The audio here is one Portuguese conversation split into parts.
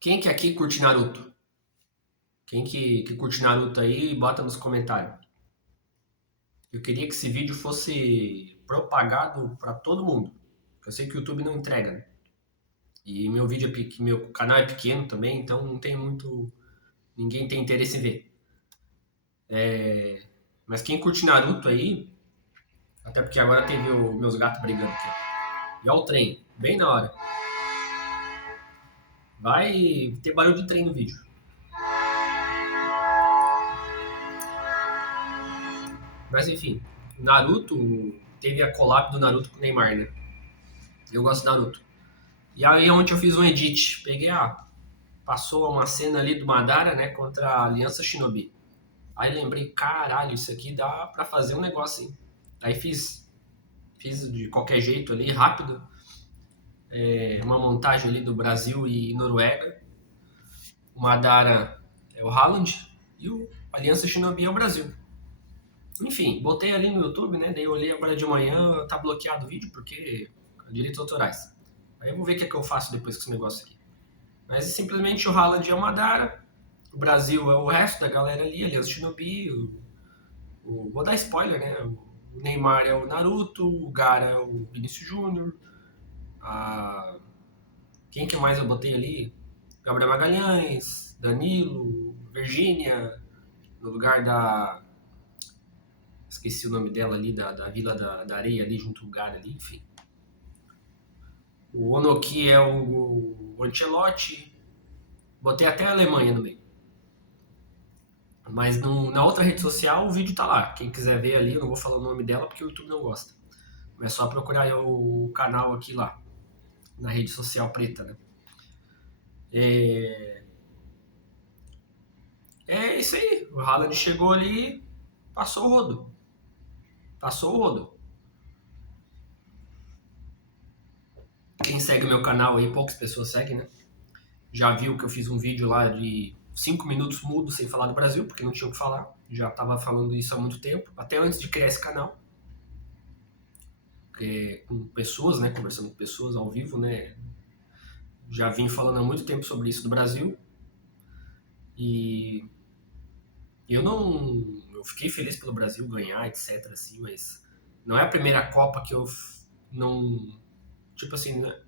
Quem que aqui curte Naruto? Quem que curte Naruto aí, bota nos comentários. Eu queria que esse vídeo fosse propagado para todo mundo. Eu sei que o YouTube não entrega, né? E meu vídeo meu canal é pequeno também, então não tem muito, ninguém tem interesse em ver. Mas quem curte Naruto aí, até porque agora teve meus gatos brigando aqui. Ó. E ó o trem, bem na hora. Vai ter barulho de trem no vídeo. Mas enfim, Naruto teve a collab do Naruto com o Neymar, né? Eu gosto do Naruto. E aí ontem eu fiz um edit, peguei passou uma cena ali do Madara, né, contra a Aliança Shinobi. Aí lembrei, caralho, isso aqui dá pra fazer um negócio, hein? Aí fiz de qualquer jeito ali, rápido, uma montagem ali do Brasil e Noruega. O Madara é o Haaland e o Aliança Shinobi é o Brasil. Enfim, botei ali no YouTube, né? Daí eu olhei agora de manhã, tá bloqueado o vídeo porque direitos autorais. Aí eu vou ver o que é que eu faço depois com esse negócio aqui. Mas simplesmente o Haaland é o Madara, o Brasil é o resto da galera ali, Aliança Shinobi, vou dar spoiler, né? O Neymar é o Naruto, o Gara é o Vinícius Júnior, a... quem que mais eu botei ali? Gabriel Magalhães, Danilo, Virgínia, no lugar da... esqueci o nome dela ali, da Vila da Areia ali, junto ao Gara ali, enfim. O Onoki é o Ancelotti, botei até a Alemanha no meio. Mas na outra rede social o vídeo tá lá. Quem quiser ver ali, eu não vou falar o nome dela porque o YouTube não gosta. Mas é só procurar o canal aqui lá, na rede social preta, né? É, é isso aí. O Haaland chegou ali, passou o rodo. Passou o rodo. Quem segue meu canal aí, poucas pessoas seguem, né? Já viu que eu fiz um vídeo lá de 5 minutos mudo sem falar do Brasil, porque não tinha o que falar. Já tava falando isso há muito tempo, até antes de criar esse canal. Com pessoas, né? Conversando com pessoas ao vivo, né? Já vim falando há muito tempo sobre isso do Brasil e eu não. Eu fiquei feliz pelo Brasil ganhar, etc. Assim, mas não é a primeira Copa que eu não. Tipo assim, né?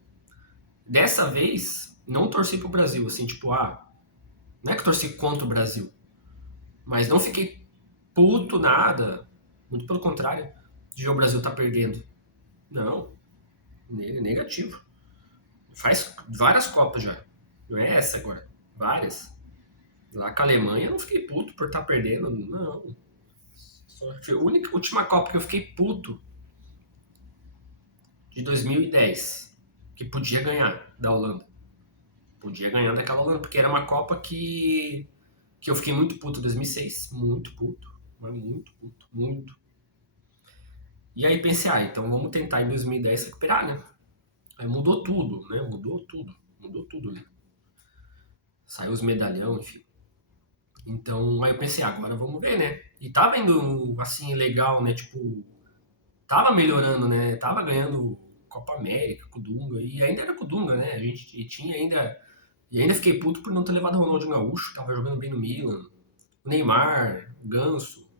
Dessa vez, não torci pro Brasil, assim, tipo, não é que torci contra o Brasil, mas não fiquei puto nada, muito pelo contrário, de ver o Brasil tá perdendo. Não, negativo. Faz várias Copas já, não é essa agora, várias. Lá com a Alemanha eu não fiquei puto por estar perdendo, não. Foi a última Copa que eu fiquei puto de 2010, que podia ganhar da Holanda. Podia ganhar daquela Holanda, porque era uma Copa que eu fiquei muito puto em 2006, muito puto, mas muito puto, muito. E aí pensei, então vamos tentar em 2010 recuperar, né? Aí mudou tudo, né? Mudou tudo, né? Saiu os medalhão, enfim. Então, aí eu pensei, agora vamos ver, né? E tava indo, assim, legal, né? Tipo, tava melhorando, né? Tava ganhando Copa América com o Dunga, e ainda era com o Dunga, né? A gente tinha ainda. E ainda fiquei puto por não ter levado o Ronaldinho Gaúcho, tava jogando bem no Milan. O Neymar, o Ganso,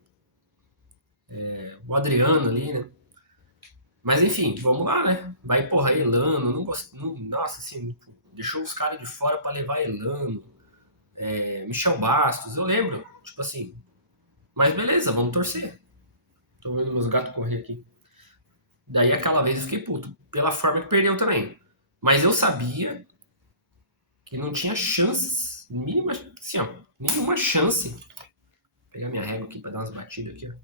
o Adriano ali, né? Mas enfim, vamos lá, né? Vai, porra, Elano, não gosto. Nossa, assim, deixou os caras de fora pra levar Elano, Michel Bastos, eu lembro, tipo assim. Mas beleza, vamos torcer. Tô vendo meus gatos correr aqui. Daí aquela vez eu fiquei puto, pela forma que perdeu também. Mas eu sabia que não tinha chances, mínima, assim, ó, nenhuma chance. Vou pegar minha régua aqui pra dar umas batidas aqui, ó,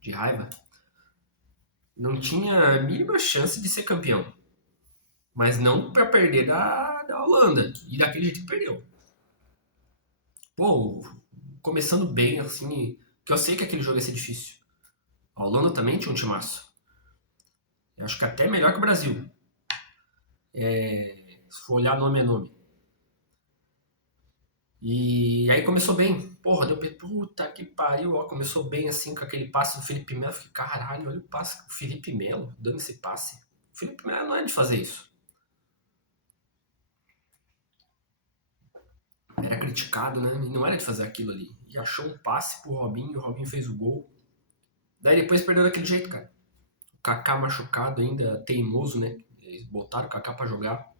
de raiva. Não tinha a mínima chance de ser campeão. Mas não pra perder da Holanda. E daquele jeito que perdeu. Pô, começando bem, assim, que eu sei que aquele jogo ia ser difícil. A Holanda também tinha um timaço. Eu acho que até melhor que o Brasil. Se for olhar nome a nome. E aí começou bem. Porra, deu puta que pariu. Ó, começou bem assim com aquele passe do Felipe Melo. Fiquei, caralho, olha o passe do Felipe Melo dando esse passe. O Felipe Melo não é de fazer isso. criticado, né? E não era de fazer aquilo ali. E achou um passe pro Robinho, o Robinho fez o gol. Daí depois perdeu daquele jeito, cara. O Kaká machucado ainda, teimoso, né? Eles botaram o Kaká pra jogar,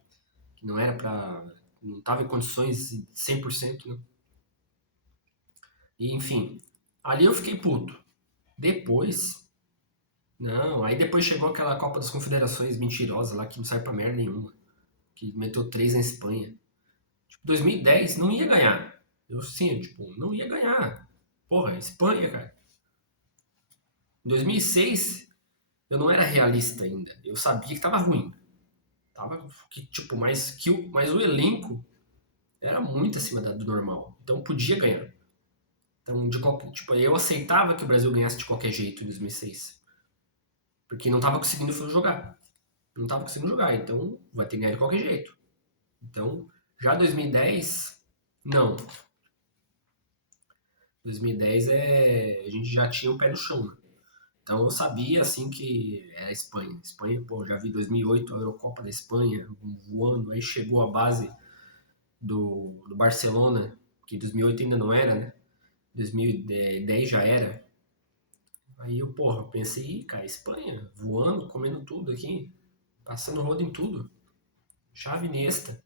que não era pra... Não tava em condições 100%, né? E, enfim, ali eu fiquei puto. Depois... Não, aí depois chegou aquela Copa das Confederações mentirosa lá, que não sai pra merda nenhuma. Que meteu 3 na Espanha. Tipo, 2010 não ia ganhar. Eu sim, tipo, não ia ganhar. Porra, Espanha, cara. Em 2006, eu não era realista ainda. Eu sabia que tava ruim. Tava que, tipo, mas o elenco era muito acima do normal. Então podia ganhar. Então, de qualquer, tipo, eu aceitava que o Brasil ganhasse de qualquer jeito em 2006. Porque não tava conseguindo jogar. Não tava conseguindo jogar, então vai ter que ganhar de qualquer jeito. Então, já 2010, não. 2010 a gente já tinha o pé no chão, né? Então eu sabia assim que era a Espanha. Espanha, pô, já vi 2008 a Eurocopa da Espanha voando, aí chegou a base do Barcelona, que em 2008 ainda não era, né? 2010 já era. Aí eu, porra, pensei, "Ih, cara, Espanha, voando, comendo tudo aqui, passando rodo em tudo. Chave Iniesta."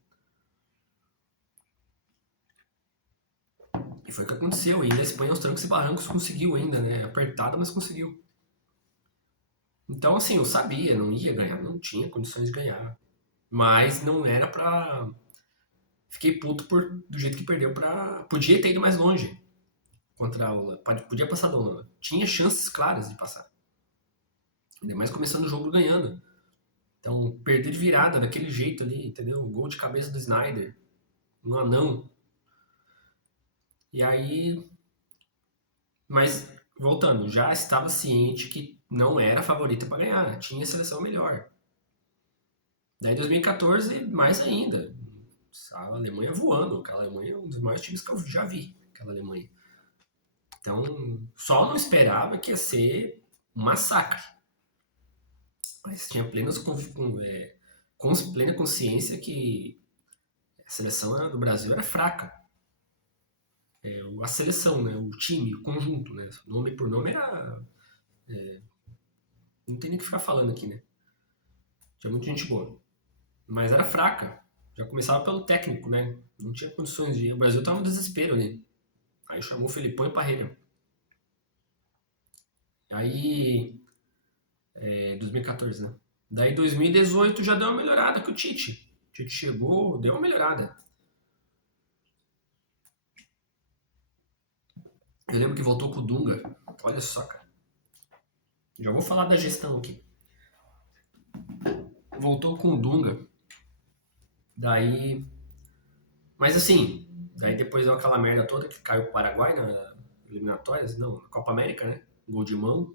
E foi o que aconteceu. E a Espanha, aos trancos e barrancos, conseguiu ainda, né? Apertada, mas conseguiu. Então, assim, eu sabia, não ia ganhar, não tinha condições de ganhar. Mas não era pra. Fiquei puto do jeito que perdeu pra. Podia ter ido mais longe contra a Holanda. Podia passar da Holanda. Tinha chances claras de passar. Ainda mais começando o jogo ganhando. Então, perder de virada daquele jeito ali, entendeu? Gol de cabeça do Snyder. Um anão. E aí. Mas, voltando, já estava ciente que não era a favorita pra ganhar. Tinha seleção melhor. Daí 2014, mais ainda. A Alemanha voando. Aquela Alemanha é um dos maiores times que eu já vi. Aquela Alemanha. Então, só não esperava que ia ser um massacre. Mas tinha plena consciência que a seleção do Brasil era fraca. A seleção, né? O time, o conjunto, né? Nome por nome era. Não tem nem o que ficar falando aqui, né? Tinha muita gente boa. Mas era fraca. Já começava pelo técnico, né? Não tinha condições de ir. O Brasil tava no desespero ali. Aí chamou o Felipão e Parreira. Aí, 2014, né? Daí 2018 já deu uma melhorada com o Tite. O Tite chegou, deu uma melhorada. Eu lembro que voltou com o Dunga. Olha só, cara. Já vou falar da gestão aqui. Voltou com o Dunga. Daí. Mas assim, daí depois deu aquela merda toda que caiu o Paraguai na eliminatórias. Não, na Copa América, né? Gol de mão.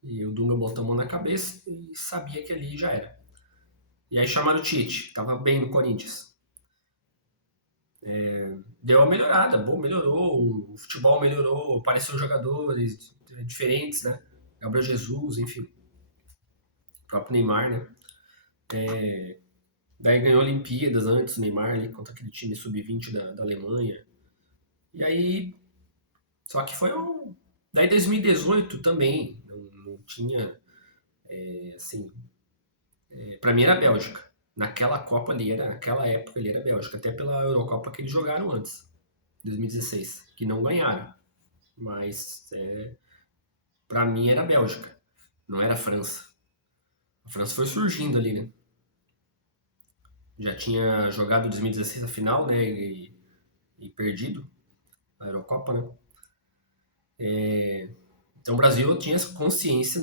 E o Dunga botou a mão na cabeça e sabia que ali já era. E aí chamaram o Tite. Tava bem no Corinthians. Deu uma melhorada, bom, melhorou, o futebol melhorou, apareceram jogadores diferentes, né? Gabriel Jesus, enfim, o próprio Neymar, né? Daí ganhou Olimpíadas antes, o Neymar ali contra aquele time sub-20 da Alemanha. E aí, só que foi um. Daí 2018 também, não tinha, assim, pra mim era a Bélgica. Naquela Copa ali, naquela época ele era a Bélgica, até pela Eurocopa que eles jogaram antes, 2016, que não ganharam. Mas para mim era a Bélgica, não era a França. A França foi surgindo ali, né? Já tinha jogado 2016 a final, né? E perdido a Eurocopa, né? Então o Brasil tinha essa consciência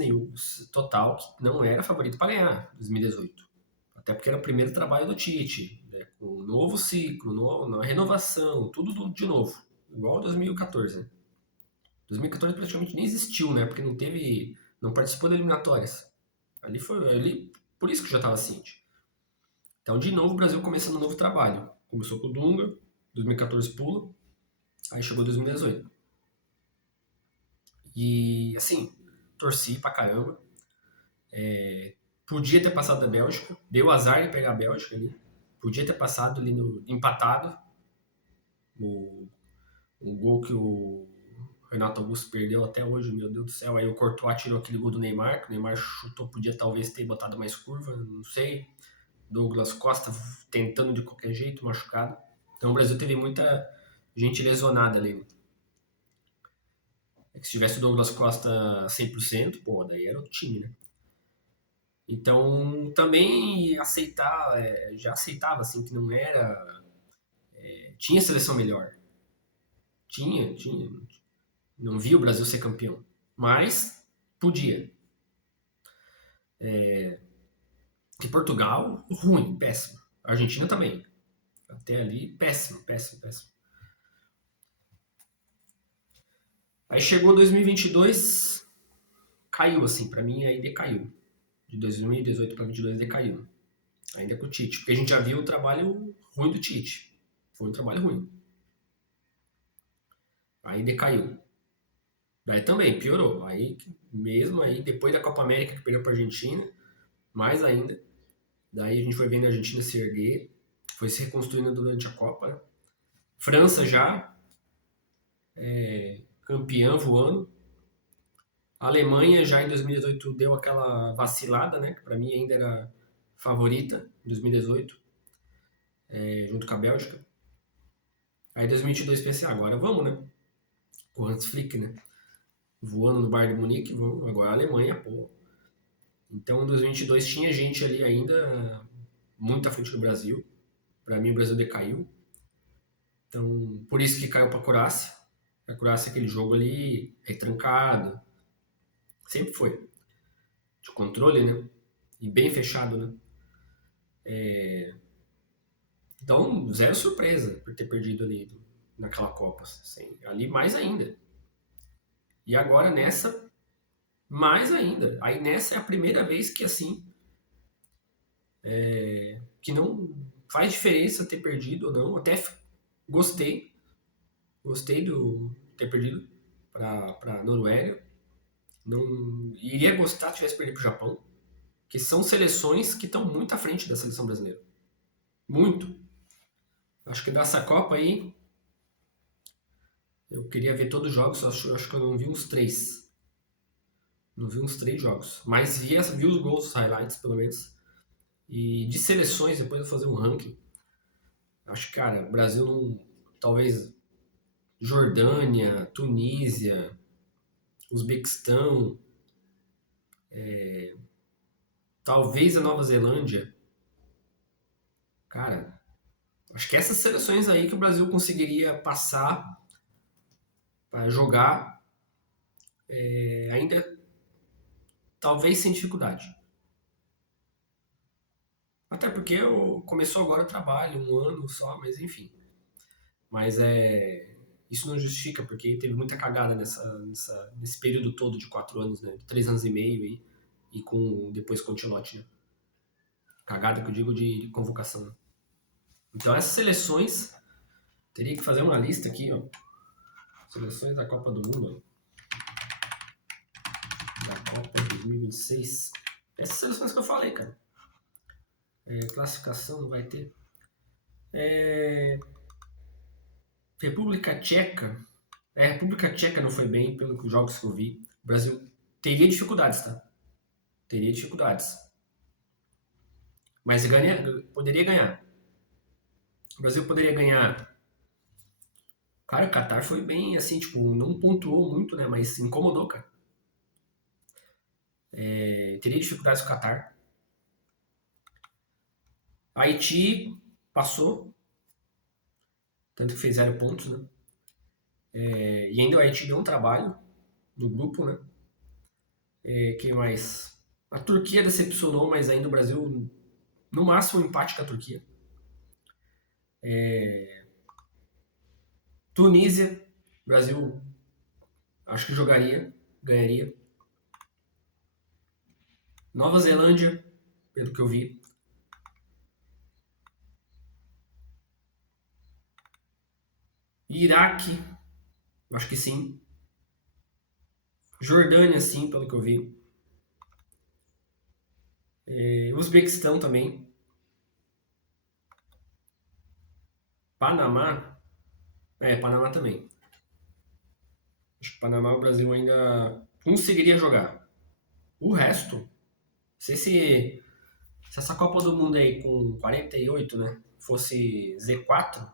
total que não era favorito para ganhar 2018. Até porque era o primeiro trabalho do Tite, né? Com um novo ciclo, nova renovação, tudo de novo. Igual 2014, né? 2014 praticamente nem existiu, né? Porque não participou de eliminatórias. Ali, por isso que já estava ciente. Então, de novo, o Brasil começando um novo trabalho. Começou com o Dunga, 2014 pula, aí chegou 2018. E, assim, torci pra caramba. Podia ter passado da Bélgica, deu azar de pegar a Bélgica ali. Podia ter passado ali empatado, O, o gol que o Renato Augusto perdeu até hoje, meu Deus do céu. Aí o Courtois tirou aquele gol do Neymar, que o Neymar chutou, podia talvez ter botado mais curva, não sei. Douglas Costa tentando de qualquer jeito, machucado. Então o Brasil teve muita gente lesionada ali. É que se tivesse o Douglas Costa 100%, pô, daí era o time, né? Então também aceitar, já aceitava assim que não era. Tinha seleção melhor. Tinha. Não via o Brasil ser campeão. Mas podia. Que Portugal, ruim, péssimo. A Argentina também. Até ali, péssimo. Aí chegou 2022, caiu assim, pra mim aí decaiu. De 2018 para 2022 decaiu. Ainda com o Tite, porque a gente já viu o trabalho ruim do Tite. Foi um trabalho ruim. Aí decaiu. Daí também piorou. Aí mesmo aí depois da Copa América que perdeu para a Argentina, mais ainda. Daí a gente foi vendo a Argentina se erguer, foi se reconstruindo durante a Copa. França já campeã voando. A Alemanha já em 2018 deu aquela vacilada, né? Que para mim ainda era favorita em 2018, junto com a Bélgica. Aí em 2022 pensei, agora vamos, né? Com o Hans Flick, né? Voando no Bayern de Munique, vamos. Agora a Alemanha, pô. Então em 2022 tinha gente ali ainda muito à frente do Brasil. Para mim o Brasil decaiu. Então, por isso que caiu para a Croácia. A Croácia, aquele jogo ali, retrancado. Sempre foi. De controle, né? E bem fechado, né? Então, zero surpresa por ter perdido ali naquela Copa. Assim, ali mais ainda. E agora nessa, mais ainda. Aí nessa é a primeira vez que assim, que não faz diferença ter perdido ou não. Até gostei. Gostei do ter perdido para Noruega. Não iria gostar se tivesse perdido para o Japão, que são seleções que estão muito à frente da seleção brasileira. Muito. Acho que dessa Copa aí, eu queria ver todos os jogos, acho que eu não vi uns três. Não vi uns três jogos. Mas vi os gols, os highlights, pelo menos. E de seleções, depois eu vou fazer um ranking. Acho que, cara, o Brasil não. Talvez Jordânia, Tunísia, Uzbequistão, talvez a Nova Zelândia. Cara, acho que essas seleções aí que o Brasil conseguiria passar para jogar, ainda talvez sem dificuldade. Até porque começou agora o trabalho, um ano só, mas enfim. Mas isso não justifica, porque teve muita cagada nesse período todo de 4 anos, né? 3 anos e meio aí, e depois com o Ancelotti, né? Cagada que eu digo de convocação. Né? Então essas seleções, teria que fazer uma lista aqui, ó. Seleções da Copa do Mundo, da Copa 2026. Essas seleções que eu falei, cara. Classificação não vai ter. República Tcheca. República Tcheca não foi bem, pelos jogos que eu vi. O Brasil teria dificuldades, tá? Teria dificuldades. Mas poderia ganhar. O Brasil poderia ganhar. Cara, o Qatar foi bem, assim, tipo, não pontuou muito, né? Mas incomodou, cara. Teria dificuldades com o Qatar. Haiti passou. Tanto que fez 0 pontos, né? E ainda o Haiti deu um trabalho no grupo, né? Quem mais? A Turquia decepcionou, mas ainda o Brasil, no máximo, um empate com a Turquia. Tunísia, Brasil, acho que jogaria, ganharia. Nova Zelândia, pelo que eu vi. Iraque, acho que sim. Jordânia, sim, pelo que eu vi. Uzbequistão também. Panamá, Panamá também. Acho que Panamá o Brasil ainda conseguiria jogar. O resto, não sei se essa Copa do Mundo aí com 48, né, fosse Z4,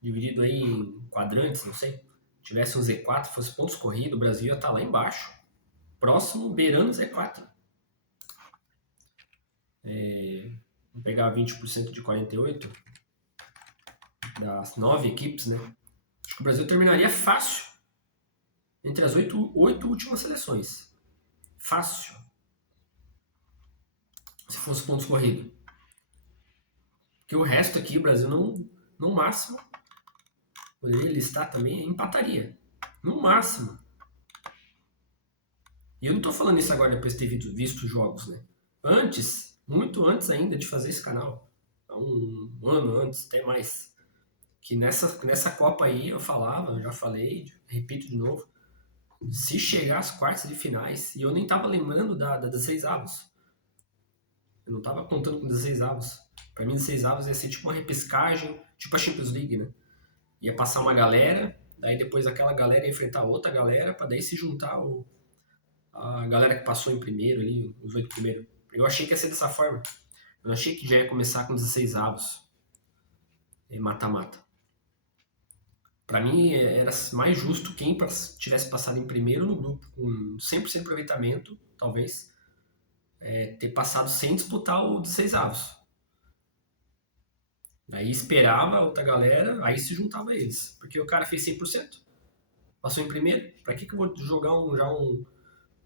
dividido aí em quadrantes, não sei, tivesse um Z4, fosse pontos corridos, o Brasil ia estar lá embaixo, próximo, beirando Z4. Vamos pegar 20% de 48, das 9 equipes, né? Acho que o Brasil terminaria fácil entre as 8 últimas seleções. Fácil. Se fosse pontos corridos. Porque o resto aqui, o Brasil no máximo, poderia listar também, empataria. No máximo. E eu não tô falando isso agora depois de ter visto jogos, né? Antes, muito antes ainda de fazer esse canal, há um ano antes, até mais, que nessa Copa aí eu falava, eu já falei, repito de novo, se chegar às quartas de finais, e eu nem tava lembrando da 16 avos. Eu não tava contando com 16 avos. Pra mim, 16 avos ia ser tipo uma repescagem, tipo a Champions League, né? Ia passar uma galera, daí depois aquela galera ia enfrentar outra galera, pra daí se juntar a galera que passou em primeiro ali, os 8 primeiros. Eu achei que ia ser dessa forma. Eu não achei que já ia começar com 16 avos. Mata-mata. Pra mim, era mais justo quem tivesse passado em primeiro no grupo, com 100% de aproveitamento, talvez, ter passado sem disputar o 16 avos. Aí esperava a outra galera, aí se juntava a eles. Porque o cara fez 100%, passou em primeiro. Pra que eu vou jogar um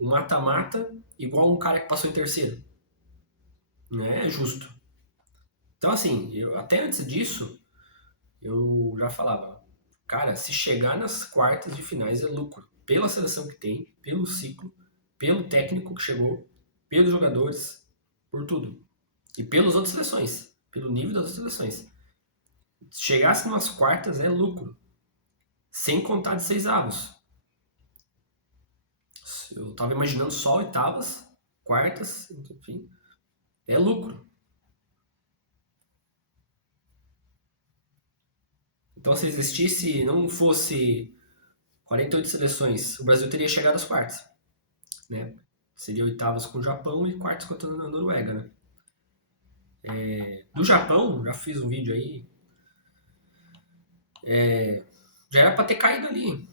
mata-mata igual um cara que passou em terceiro? Não é justo. Então, assim, até antes disso, eu já falava, cara, se chegar nas quartas de finais é lucro. Pela seleção que tem, pelo ciclo, pelo técnico que chegou, pelos jogadores, por tudo. E pelas outras seleções, pelo nível das outras seleções. Se chegasse nas quartas é lucro. Sem contar de 6 avos. Eu tava imaginando só oitavas, quartas, enfim. É lucro. Então, se existisse, não fosse 48 seleções, o Brasil teria chegado às quartas, né? Seria oitavas com o Japão e quartas contra a Noruega, né? Do Japão, já fiz um vídeo aí, já era pra ter caído ali.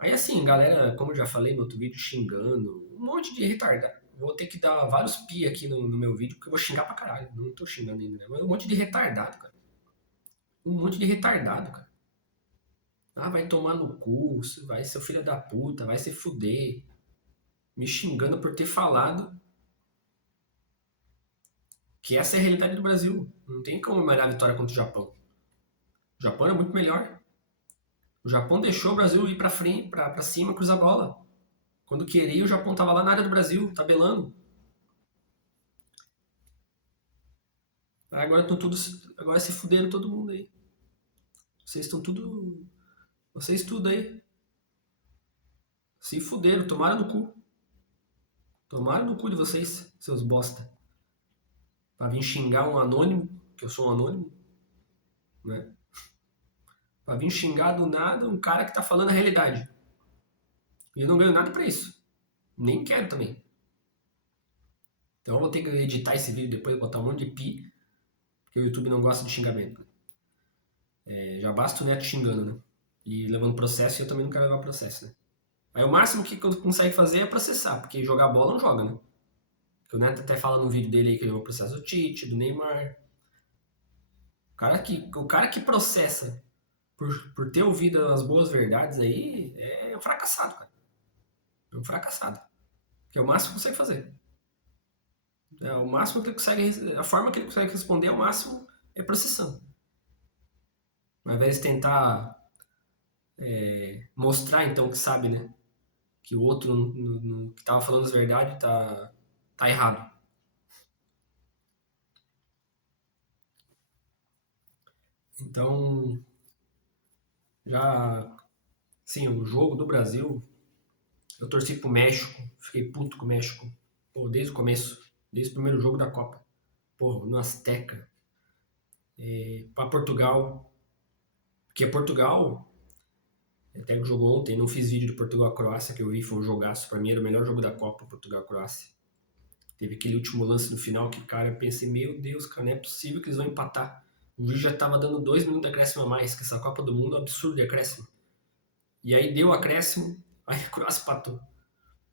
Aí assim, galera, como eu já falei no outro vídeo, xingando, um monte de retardado. Vou ter que dar vários pi aqui no meu vídeo, porque eu vou xingar pra caralho. Não tô xingando ainda, né? Mas um monte de retardado, cara. Um monte de retardado, cara. Ah, vai tomar no cu, vai ser filho da puta, vai se fuder. Me xingando por ter falado que essa é a realidade do Brasil. Não tem como comemorar a vitória contra o Japão. O Japão era muito melhor. O Japão deixou o Brasil ir pra frente, pra cima, cruzar a bola. Quando queria, o Japão tava lá na área do Brasil, tabelando. Agora estão todos. Agora se fuderam todo mundo aí. Vocês estão tudo. Vocês tudo aí. Se fuderam, tomaram no cu. Tomaram no cu de vocês, seus bosta. Pra vir xingar um anônimo, que eu sou um anônimo, né? Pra vir xingar do nada um cara que tá falando a realidade. E eu não ganho nada pra isso. Nem quero também. Então eu vou ter que editar esse vídeo depois, botar um monte de pi, porque o YouTube não gosta de xingamento. Já basta o Neto xingando, né? E levando processo, e eu também não quero levar processo, né? Aí o máximo que consegue fazer é processar, porque jogar bola não joga, né? Porque o Neto até fala no vídeo dele aí que levou processo do Tite, do Neymar. O cara que processa por ter ouvido as boas verdades aí é um fracassado, cara. É um fracassado. Que é o máximo que consegue fazer. É o máximo que ele consegue. A forma que ele consegue responder é o máximo é processando. Ao invés de tentar mostrar então que sabe, né? Que o outro que tava falando as verdades tá errado. Então, já, sim, o jogo do Brasil, eu torci pro México, fiquei puto com o México, pô, desde o começo, desde o primeiro jogo da Copa, pô, no Azteca, pra Portugal, Porque Portugal, até jogou ontem, não fiz vídeo de Portugal-Croácia que eu vi, foi um jogaço. Pra mim era o melhor jogo da Copa, Portugal-Croácia. Teve aquele último lance no final que, cara, eu pensei, meu Deus, cara, não é possível que eles vão empatar. O juiz já tava dando 2 minutos de acréscimo a mais, que essa Copa do Mundo é um absurdo de acréscimo. E aí deu acréscimo, aí a Croácia empatou.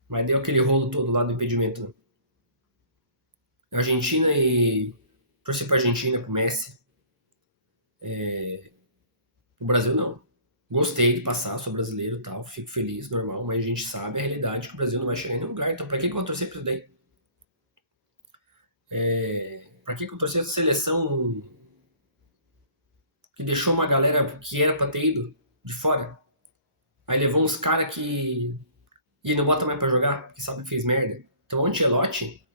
Mas deu aquele rolo todo lá do impedimento, né? Argentina e. Torci pra Argentina, pro Messi. O Brasil não. Gostei de passar, sou brasileiro e tal, fico feliz, normal, mas a gente sabe a realidade que o Brasil não vai chegar em nenhum lugar. Então, pra que eu vou torcer pra isso daí? Pra que eu torcer pra seleção que deixou uma galera que era pra ter ido de fora? Aí levou uns caras que. E não bota mais pra jogar, porque sabe que fez merda. Então, o Ancelotti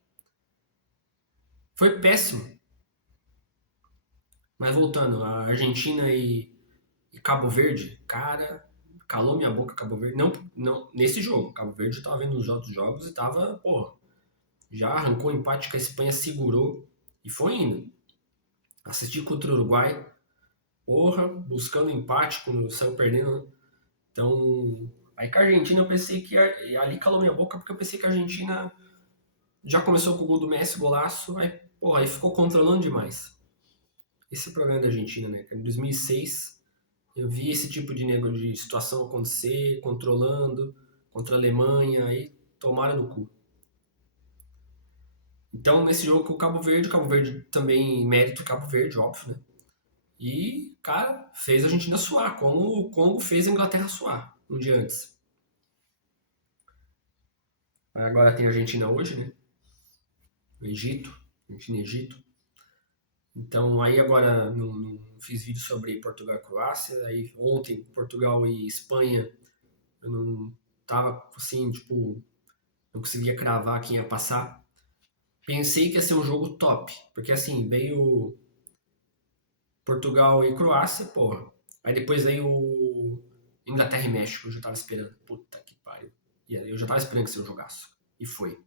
foi péssimo. Mas voltando, a Argentina e Cabo Verde, cara, calou minha boca Cabo Verde. Não, não, nesse jogo. Cabo Verde tava vendo os outros jogos e tava, porra, já arrancou o empate que a Espanha segurou e foi indo. Assisti contra o Uruguai, porra, buscando empate quando saiu perdendo, né? Então, aí com a Argentina eu pensei que ali calou minha boca porque eu pensei que a Argentina já começou com o gol do Messi, golaço, aí, porra, aí ficou controlando demais. Esse é o problema da Argentina, né? Em 2006 eu vi esse tipo de situação acontecer, controlando contra a Alemanha, aí tomaram no cu. Então, nesse jogo com o Cabo Verde também, mérito do Cabo Verde, óbvio, né? E, cara, fez a Argentina suar, como o Congo fez a Inglaterra suar um dia antes. Agora tem a Argentina hoje, né? O Egito, Argentina e Egito. Então, aí agora não fiz vídeo sobre Portugal e Croácia. Aí ontem, Portugal e Espanha, eu não tava assim, tipo, não conseguia cravar quem ia passar. Pensei que ia ser um jogo top, porque assim, veio Portugal e Croácia, porra. Aí depois veio Inglaterra e México, eu já tava esperando. Puta que pariu. E aí eu já tava esperando que seja um jogaço. E foi.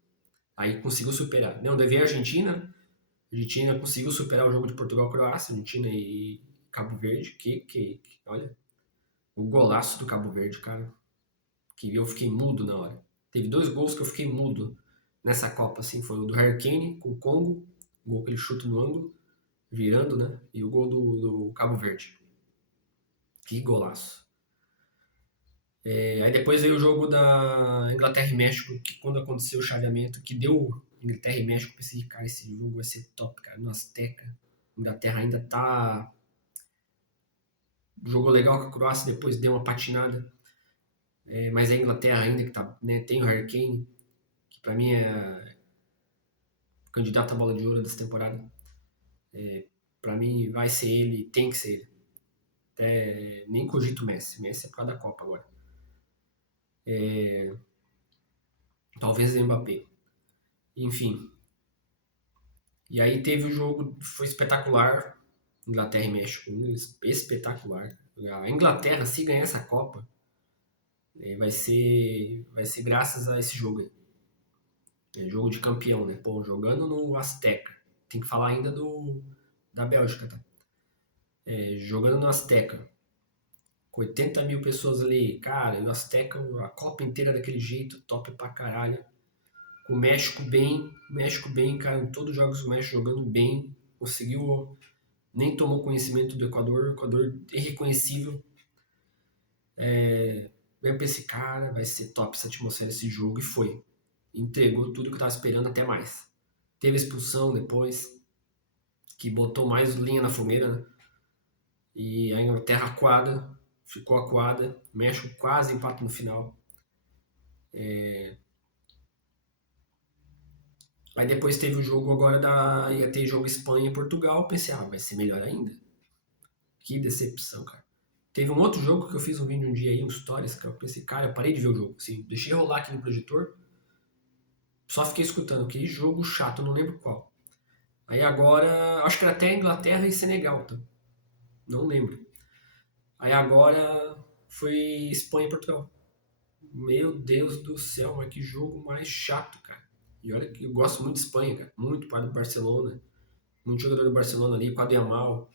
Aí conseguiu superar. Não, devia a Argentina. A Argentina conseguiu superar o jogo de Portugal e Croácia, Argentina e Cabo Verde. Olha, o golaço do Cabo Verde, cara. Que eu fiquei mudo na hora. Teve 2 gols que eu fiquei mudo nessa Copa, assim. Foi o do Harry Kane com o Congo, o gol que ele chuta no ângulo, virando, né? E o gol do Cabo Verde. Que golaço. Aí depois veio o jogo da Inglaterra e México, que quando aconteceu o chaveamento, que deu Inglaterra e México, pensei, cara, esse jogo vai ser top, cara, no Azteca. A Inglaterra ainda tá. Jogou legal com a Croácia, depois deu uma patinada. Mas é a Inglaterra ainda que tá, né, tem o Harry Kane, que pra mim é candidato à bola de ouro dessa temporada. Pra mim vai ser ele, tem que ser ele. Até, nem cogito o Messi. Messi é por causa da Copa agora. Talvez o Mbappé. Enfim. E aí teve o jogo, foi espetacular. Inglaterra e México, espetacular. A Inglaterra, se ganhar essa Copa, vai ser graças a esse jogo aí. É jogo de campeão, né? Pô, jogando no Azteca. Tem que falar ainda da Bélgica, tá? Jogando no Azteca. Com 80 mil pessoas ali, cara, no Azteca, a Copa inteira daquele jeito, top pra caralho. O México bem, cara, em todos os jogos o México jogando bem, conseguiu, nem tomou conhecimento do Equador, o Equador irreconhecível. Veio pra esse cara, vai ser top essa atmosfera, esse jogo, e foi. Entregou tudo que eu tava esperando, até mais. Teve expulsão depois, que botou mais linha na fogueira, né? E a Inglaterra acuada, ficou acuada, México quase empata no final. Aí depois teve o jogo agora ia ter jogo Espanha e Portugal, pensei, vai ser melhor ainda. Que decepção, cara. Teve um outro jogo que eu fiz um vídeo um dia aí, um stories, que eu pensei, cara, eu parei de ver o jogo, assim, deixei rolar aqui no projetor, só fiquei escutando, que jogo chato, eu não lembro qual. Aí agora, acho que era até Inglaterra e Senegal, tá? Não lembro. Aí agora foi Espanha e Portugal. Meu Deus do céu, mas que jogo mais chato, cara. E olha que eu gosto muito de Espanha, cara. Muito para do Barcelona. Muito jogador do Barcelona ali, com a Yamal.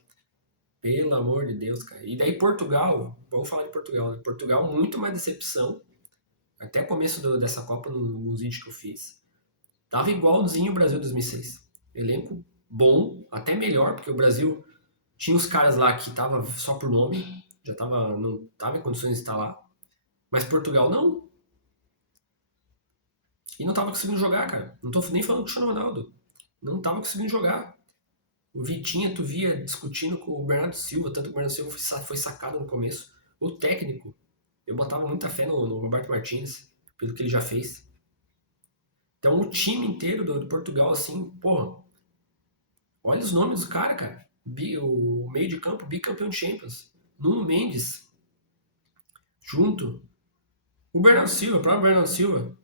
Pelo amor de Deus, cara. E daí Portugal, vamos falar de Portugal, né? Portugal, muito mais decepção. Até o começo dessa Copa, nos vídeos que eu fiz. Tava igualzinho o Brasil 2006. Elenco bom, até melhor, porque o Brasil tinha os caras lá que tava só por nome, já tava, não tava em condições de estar lá. Mas Portugal não. E não tava conseguindo jogar, cara. Não tô nem falando do Cristiano Ronaldo. Não tava conseguindo jogar. O Vitinha, tu via discutindo com o Bernardo Silva, tanto que o Bernardo Silva foi sacado no começo. O técnico, eu botava muita fé no Roberto Martins, pelo que ele já fez. Então o time inteiro do Portugal, assim, porra, olha os nomes do cara, cara. O meio de campo, bicampeão de Champions. Nuno Mendes, junto. O Bernardo Silva, o próprio Bernardo Silva,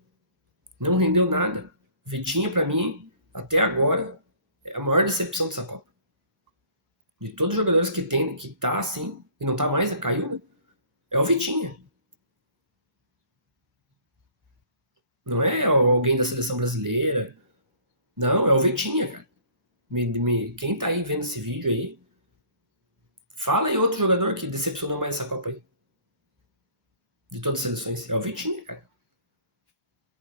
não rendeu nada. Vitinha, pra mim, até agora, é a maior decepção dessa Copa. De todos os jogadores que tem, que tá assim, e não tá mais, né? Caiu, né? É o Vitinha. Não é alguém da seleção brasileira. Não, é o Vitinha, cara. Quem tá aí vendo esse vídeo aí, fala aí outro jogador que decepcionou mais essa Copa aí. De todas as seleções. É o Vitinha, cara.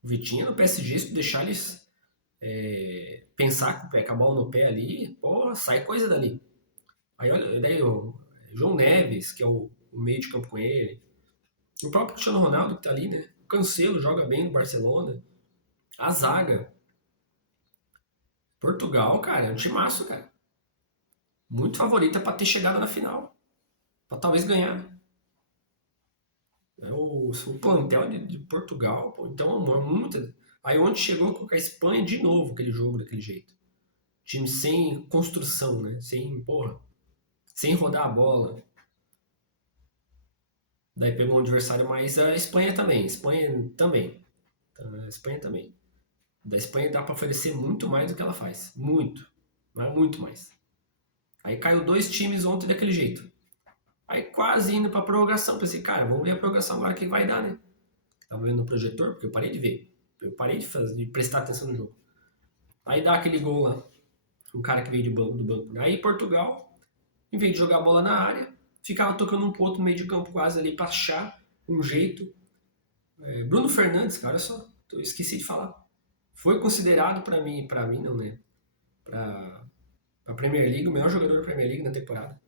O Vitinha no PSG, se tu deixar eles pensar com o pé, com a bola no pé ali, pô, sai coisa dali. Aí olha, daí o João Neves, que é o meio de campo com ele. O próprio Cristiano Ronaldo que tá ali, né? O Cancelo joga bem no Barcelona. A zaga. Portugal, cara, é um timaço, cara. Muito favorita pra ter chegado na final. Pra talvez ganhar. É o plantel de Portugal, pô, então é muita. Aí onde chegou com a Espanha de novo, aquele jogo daquele jeito. Time sem construção, né? Sem, porra, sem rodar a bola. Daí pegou um adversário mais. A Espanha também. Espanha também. A Espanha também. Da Espanha dá pra oferecer muito mais do que ela faz. Muito. Mas muito mais. Aí caiu dois times ontem daquele jeito. Aí quase indo pra prorrogação. Pensei, cara, vamos ver a prorrogação agora que vai dar, né? Tava vendo no projetor, porque eu parei de ver. Eu parei de prestar atenção no jogo. Aí dá aquele gol lá. Um cara que veio do banco. Aí Portugal, em vez de jogar a bola na área, ficava tocando um pro outro no meio de campo quase ali pra achar um jeito. Bruno Fernandes, cara, olha só. Eu esqueci de falar. Foi considerado pra mim não, né? Pra Premier League, o melhor jogador da Premier League na temporada.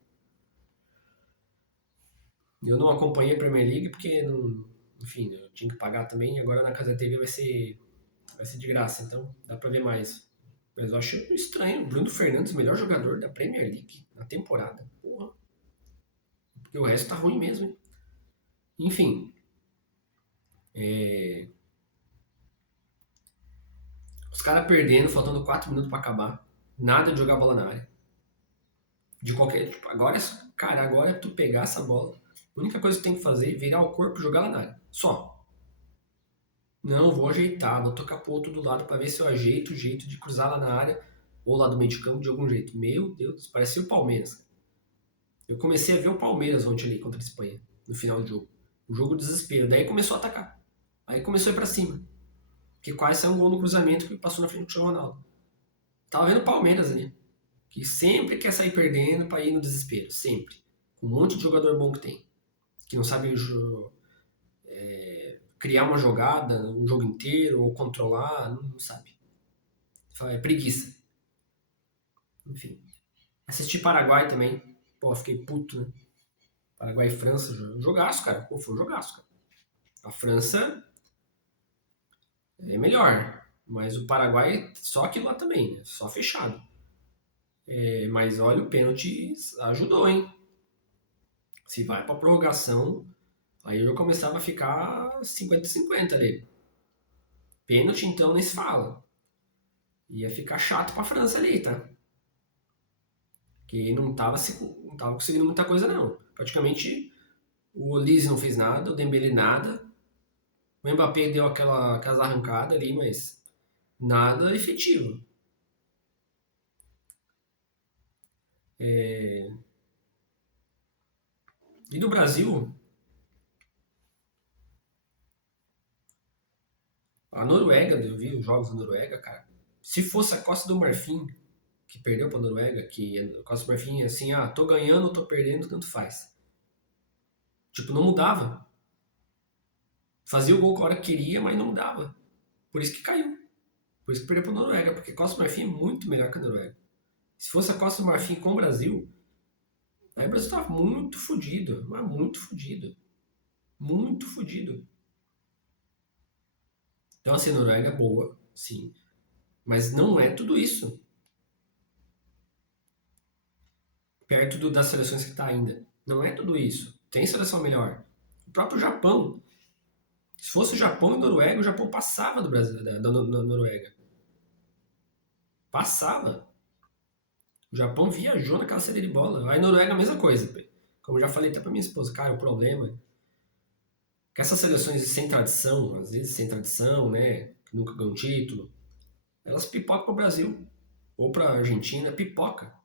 Eu não acompanhei a Premier League porque, não, enfim, eu tinha que pagar também. Agora na Casa TV vai ser de graça, então dá pra ver mais. Mas eu acho estranho. Bruno Fernandes, melhor jogador da Premier League na temporada. Porra. Porque o resto tá ruim mesmo, hein? Enfim. Os caras perdendo, faltando 4 minutos pra acabar. Nada de jogar bola na área. De qualquer. Tipo, agora, cara, agora é tu pegar essa bola. A única coisa que tu tem que fazer é virar o corpo e jogar lá na área. Só. Não, vou ajeitar, vou tocar pro outro do lado pra ver se eu ajeito o jeito de cruzar lá na área ou lá do meio de campo de algum jeito. Meu Deus, parecia o Palmeiras. Eu comecei a ver o Palmeiras ontem ali contra a Espanha, no final do jogo. O jogo desespero. Daí começou a atacar. Aí começou a ir pra cima. Que quase saiu um gol no cruzamento que passou na frente do Cristiano Ronaldo. Tava vendo o Palmeiras ali. Que sempre quer sair perdendo pra ir no desespero. Sempre. Com um monte de jogador bom que tem. Que não sabe criar uma jogada, um jogo inteiro, ou controlar, não sabe. É preguiça. Enfim. Assisti Paraguai também. Pô, fiquei puto, né? Paraguai e França, jogaço, cara. Pô, foi um jogaço, cara. A França é melhor, mas o Paraguai só aquilo lá também, né? Só fechado. Mas olha, o pênalti ajudou, hein? Se vai pra prorrogação, aí eu começava a ficar 50-50 ali. Pênalti, então, nem se fala. Ia ficar chato pra França ali, tá? Que não tava conseguindo muita coisa, não. Praticamente o Olise não fez nada, o Dembele nada. O Mbappé deu aquelas arrancadas ali, mas nada efetivo. E do Brasil, a Noruega, eu vi os jogos da Noruega, cara. Se fosse a Costa do Marfim, que perdeu pra Noruega, que Costa do Marfim, assim, tô ganhando, tô perdendo, tanto faz. Tipo, não mudava. Fazia o gol que a hora que queria, mas não mudava. Por isso que caiu. Por isso que perdeu pra Noruega, porque Costa do Marfim é muito melhor que a Noruega. Se fosse a Costa do Marfim com o Brasil, aí o Brasil tava muito fodido, mas muito fodido. Muito fodido. Então, assim, a Noruega é boa, sim. Mas não é tudo isso. Perto das seleções que tá ainda. Não é tudo isso. Tem seleção melhor. O próprio Japão. Se fosse o Japão e Noruega, o Japão passava do Brasil, da Noruega. Passava. O Japão viajou naquela série de bola. Aí a Noruega a mesma coisa. Como eu já falei até pra minha esposa, cara, o problema é que essas seleções sem tradição, às vezes sem tradição, né, que nunca ganham título, elas pipocam pro Brasil. Ou pra Argentina, pipoca.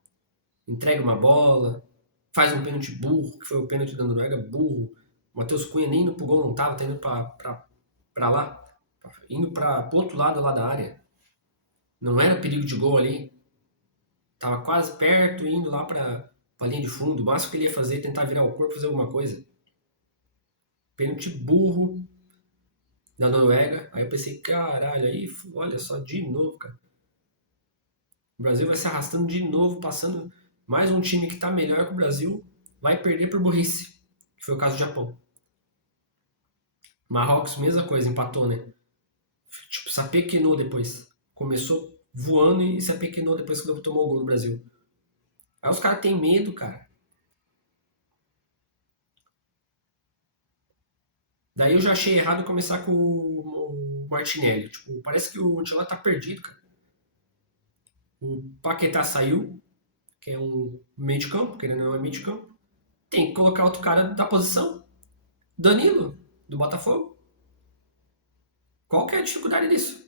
Entrega uma bola, faz um pênalti burro, que foi o pênalti da Noruega, burro. O Matheus Cunha nem indo pro gol, não tava, tá indo pra lá, indo pro outro lado lá da área. Não era perigo de gol ali. Tava quase perto, indo lá pra linha de fundo. O máximo que ele ia fazer é tentar virar o corpo e fazer alguma coisa. Pênalti burro da Noruega. Aí eu pensei, caralho, aí, olha só, de novo, cara. O Brasil vai se arrastando de novo, passando mais um time que tá melhor que o Brasil, vai perder por burrice. Que foi o caso do Japão. Marrocos, mesma coisa, empatou, né? Tipo, se apequenou depois. Começou voando e se apequenou depois que tomou o gol do Brasil. Aí os caras têm medo, cara. Daí eu já achei errado começar com o Martinelli. Tipo, parece que o Ancelotti tá perdido, cara. O Paquetá saiu, que é um meio de campo, que ele não é meio de campo. Tem que colocar outro cara da posição. Danilo, do Botafogo. Qual que é a dificuldade disso?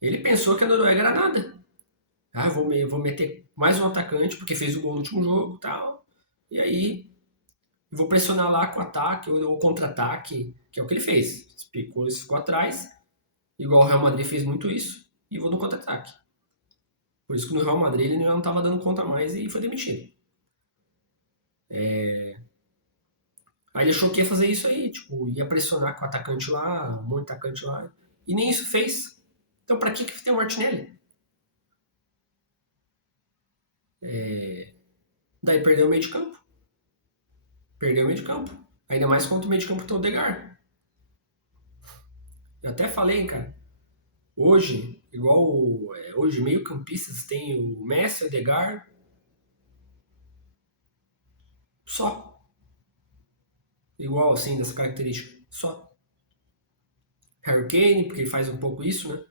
Ele pensou que a Noruega era nada. Vou meter mais um atacante, porque fez o gol no último jogo e tal. E aí, vou pressionar lá com o ataque ou contra-ataque, que é o que ele fez. Ele ficou atrás, igual o Real Madrid fez muito isso, e vou no contra-ataque. Por isso que no Real Madrid ele não estava dando conta mais e foi demitido. Aí ele achou que ia fazer isso aí, tipo, ia pressionar com o atacante lá, um monte de atacante lá, e nem isso fez. Então pra que tem o Martinelli? Daí perdeu o meio de campo. Perdeu o meio de campo. Ainda mais contra o meio de campo que tem o Degar. Eu até falei, cara, hoje, hoje meio campistas tem o Messi, o Degar, só. Igual assim, dessa característica, só. Harry Kane, porque ele faz um pouco isso, né?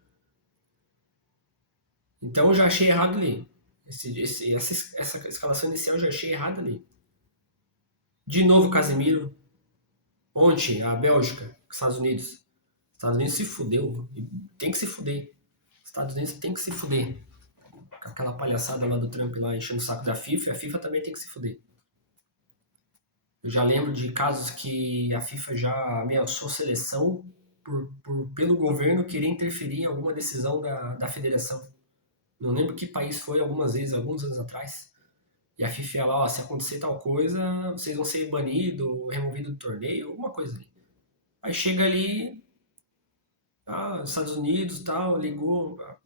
Então eu já achei errado ali. Essa escalação inicial eu já achei errado ali. De novo Casemiro. Ontem, a Bélgica, Estados Unidos. Estados Unidos se fudeu. Tem que se fuder. Estados Unidos tem que se fuder. Com aquela palhaçada lá do Trump lá enchendo o saco da FIFA, e a FIFA também tem que se fuder. Eu já lembro de casos que a FIFA já ameaçou seleção pelo governo querer interferir em alguma decisão da federação. Não lembro que país foi algumas vezes, alguns anos atrás. E a FIFA ia lá, ó, se acontecer tal coisa, vocês vão ser banidos ou removidos do torneio, alguma coisa ali. Aí chega ali, Estados Unidos tal, ligou pra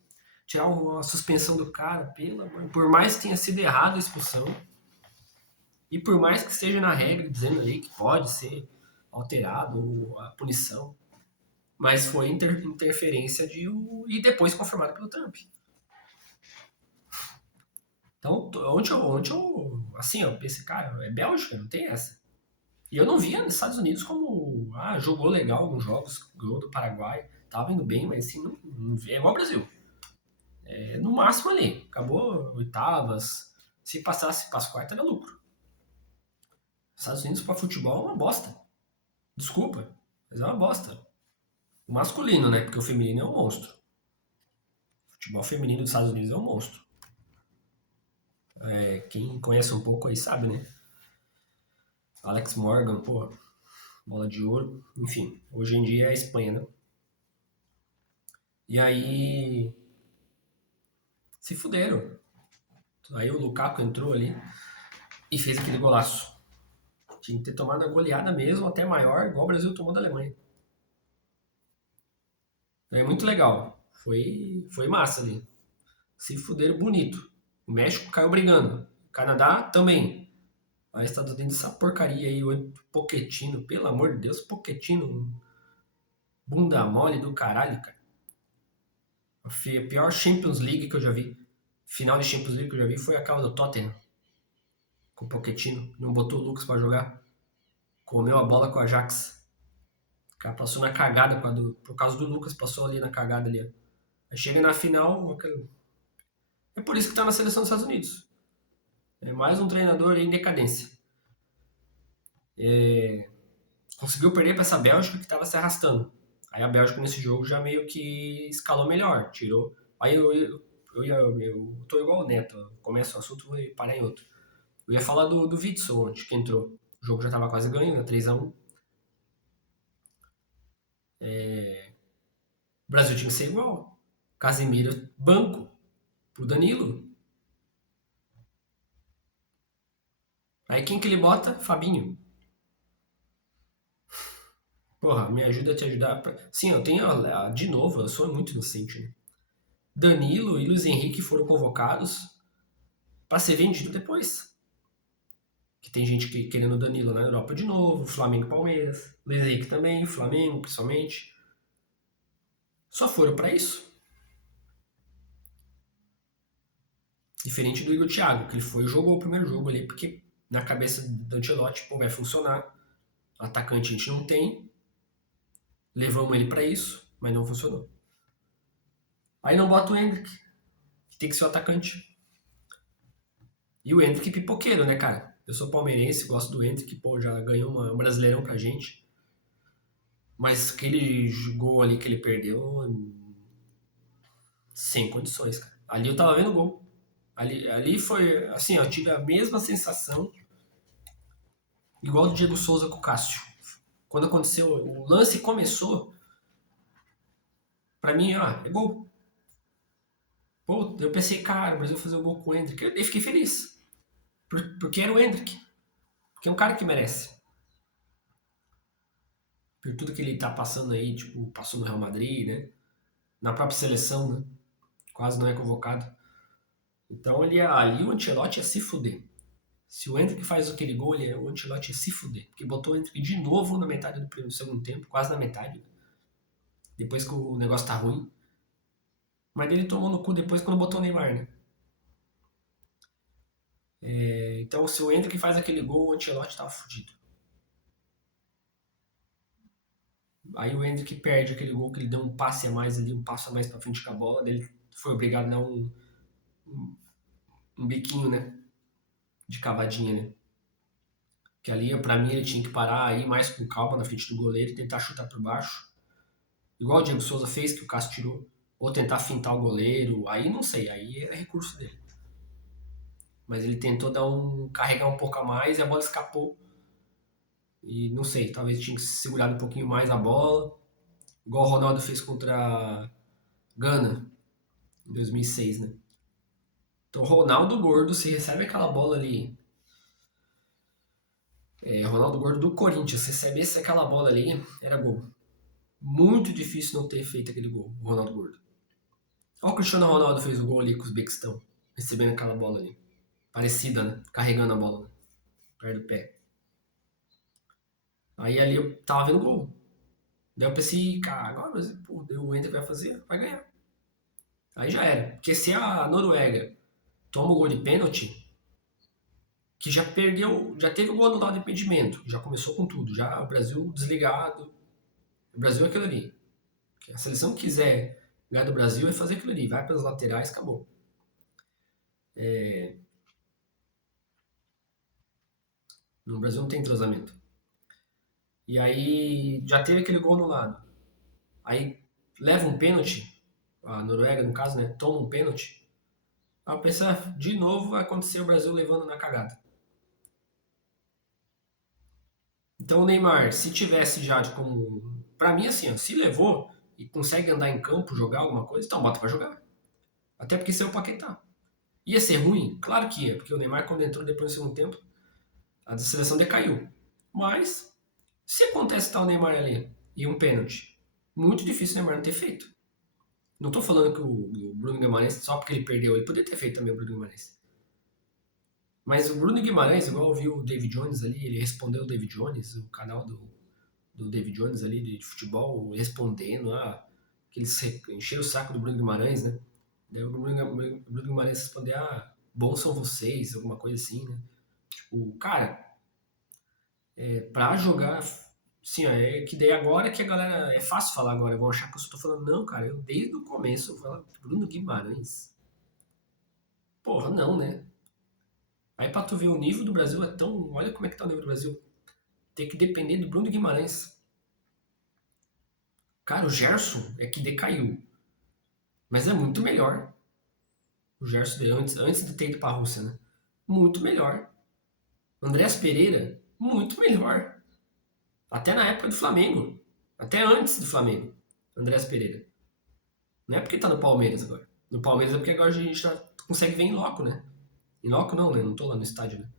tirar a suspensão do cara, pela mãe. Por mais que tenha sido errado a expulsão, e por mais que esteja na regra dizendo aí que pode ser alterado a punição, mas foi interferência e depois confirmado pelo Trump. Então, ontem eu assim, eu pensei, cara, é Bélgica, não tem essa. E eu não via nos Estados Unidos como, jogou legal alguns jogos, ganhou do Paraguai, tava indo bem, mas assim, não é igual ao Brasil. É no máximo ali, acabou oitavas, se passasse para as quartas era lucro. Estados Unidos para futebol é uma bosta. Desculpa, mas é uma bosta. O masculino, né? Porque o feminino é um monstro. O futebol feminino dos Estados Unidos é um monstro. Quem conhece um pouco aí sabe, né? Alex Morgan, pô, bola de ouro. Enfim, hoje em dia é a Espanha, né? E aí, Se fuderam. Aí o Lukaku entrou ali e fez aquele golaço. Tinha que ter tomado a goleada mesmo, até maior, igual o Brasil tomou da Alemanha. É muito legal. Foi massa ali. Se fuderam bonito. O México caiu brigando. O Canadá também. Aí Estados Unidos, essa porcaria aí, o Pochettino, pelo amor de Deus, Pochettino, bunda mole do caralho, cara. A pior Champions League que eu já vi, final de Champions League que eu já vi foi aquela do Tottenham, com o Pochettino. Não botou o Lucas pra jogar. Comeu a bola com o Ajax. O cara passou na cagada por causa do Lucas, passou ali na cagada ali. Aí chega na final, é por isso que tá na seleção dos Estados Unidos. É mais um treinador em decadência. Conseguiu perder para essa Bélgica que estava se arrastando. Aí a Bélgica nesse jogo já meio que escalou melhor, tirou. Aí eu tô igual o Neto, começa o assunto e vou parar em outro. Eu ia falar do Witzel ontem, que entrou. O jogo já tava quase ganho, né? 3-1. O Brasil tinha que ser igual. Casemiro, banco, pro Danilo. Aí quem que ele bota? Fabinho. Porra, me ajuda a te ajudar. Sim, eu tenho. De novo, eu sou muito inocente, né? Danilo e Luiz Henrique foram convocados para ser vendido depois. Que tem gente querendo o Danilo na Europa de novo, Flamengo e Palmeiras. Luiz Henrique também, Flamengo principalmente. Só foram para isso. Diferente do Igor Thiago, que ele foi e jogou o primeiro jogo ali, porque na cabeça do Ancelotti, pô, vai funcionar. Atacante a gente não tem. Levamos ele para isso, mas não funcionou. Aí não bota o Hendrick, que tem que ser o atacante. E o Hendrick pipoqueiro, né, cara? Eu sou palmeirense, gosto do Hendrick, pô, já ganhou um brasileirão pra gente. Mas aquele gol ali que ele perdeu, sem condições, cara. Ali eu tava vendo o gol. Ali foi, assim, eu tive a mesma sensação, igual do Diego Souza com o Cássio. Quando aconteceu, o lance começou, pra mim, é gol. Pô, eu pensei, cara, o Brasil vai fazer o gol com o Hendrick. Eu fiquei feliz. Porque era o Hendrick. Porque é um cara que merece. Por tudo que ele tá passando aí, tipo, passou no Real Madrid, né? Na própria seleção, né? Quase não é convocado. Então ali o Ancelotti ia se fuder. Se o Hendrick faz aquele gol, o Ancelotti ia se fuder. Porque botou o Hendrick de novo na metade do segundo tempo, quase na metade. Depois que o negócio tá ruim. Mas ele tomou no cu depois quando botou o Neymar, né? Então se o Hendrick faz aquele gol, o Ancelotti tava fudido. Aí o Hendrick perde aquele gol que ele deu um passe a mais ali, um passo a mais pra frente com a bola. Daí ele foi obrigado a dar um biquinho, né? De cavadinha, né? Que ali, pra mim, ele tinha que parar aí mais com calma na frente do goleiro e tentar chutar por baixo. Igual o Diego Souza fez, que o Cássio tirou. Ou tentar fintar o goleiro. Aí não sei, aí é recurso dele. Mas ele tentou carregar um pouco a mais e a bola escapou. E não sei, talvez tinha que segurar um pouquinho mais a bola. Igual o Ronaldo fez contra a Gana em 2006, né? Então o Ronaldo Gordo, se recebe aquela bola ali. Ronaldo Gordo do Corinthians, se recebesse aquela bola ali, era gol. Muito difícil não ter feito aquele gol, o Ronaldo Gordo. Olha o Cristiano Ronaldo fez o gol ali com os Uzbequistão, recebendo aquela bola ali. Parecida, né? Carregando a bola, né? Perto do pé. Aí ali eu tava vendo o gol. Daí eu pensei, cara, agora o Ender vai fazer, vai ganhar. Aí já era. Porque se a Noruega toma o gol de pênalti, que já perdeu, já teve o gol anulado de impedimento, já começou com tudo, já o Brasil desligado. O Brasil é aquilo ali. Se a seleção quiser ganhar do Brasil, é fazer aquilo ali, vai pelas laterais, acabou. No Brasil não tem entrosamento. E aí já teve aquele gol anulado. Aí leva um pênalti, a Noruega no caso, né? Toma um pênalti. Aí pensar, de novo vai acontecer o Brasil levando na cagada. Então o Neymar, se tivesse já de como. Pra mim, assim, ó, se levou e consegue andar em campo, jogar alguma coisa, então bota pra jogar. Até porque saiu o Paquetá. Ia ser ruim? Claro que ia, porque o Neymar, quando entrou depois do segundo tempo, a seleção decaiu. Mas, se acontece tal Neymar ali e um pênalti, muito difícil o Neymar não ter feito. Não tô falando que o Bruno Guimarães, só porque ele perdeu, ele poderia ter feito também o Bruno Guimarães. Mas o Bruno Guimarães, igual eu vi o David Jones ali, ele respondeu o David Jones, o canal do David Jones ali de futebol, respondendo, que eles encheram o saco do Bruno Guimarães, né? Daí o Bruno Guimarães respondeu, bons são vocês, alguma coisa assim, né? Tipo, cara, pra jogar, assim, é que daí agora que a galera, é fácil falar agora, vão achar que eu só tô falando, não, cara, eu desde o começo eu falo, Bruno Guimarães, porra, não, né? Aí pra tu ver o nível do Brasil é tão, olha como é que tá o nível do Brasil, ter que depender do Bruno Guimarães. Cara, o Gerson é que decaiu, mas é muito melhor. O Gerson antes de ter ido pra Rússia, né? Muito melhor. Andrés Pereira, muito melhor. Até na época do Flamengo. Até antes do Flamengo. Andrés Pereira. Não é porque tá no Palmeiras agora. No Palmeiras é porque agora a gente já consegue ver em loco, né? Em loco não, né? Não tô lá no estádio, né?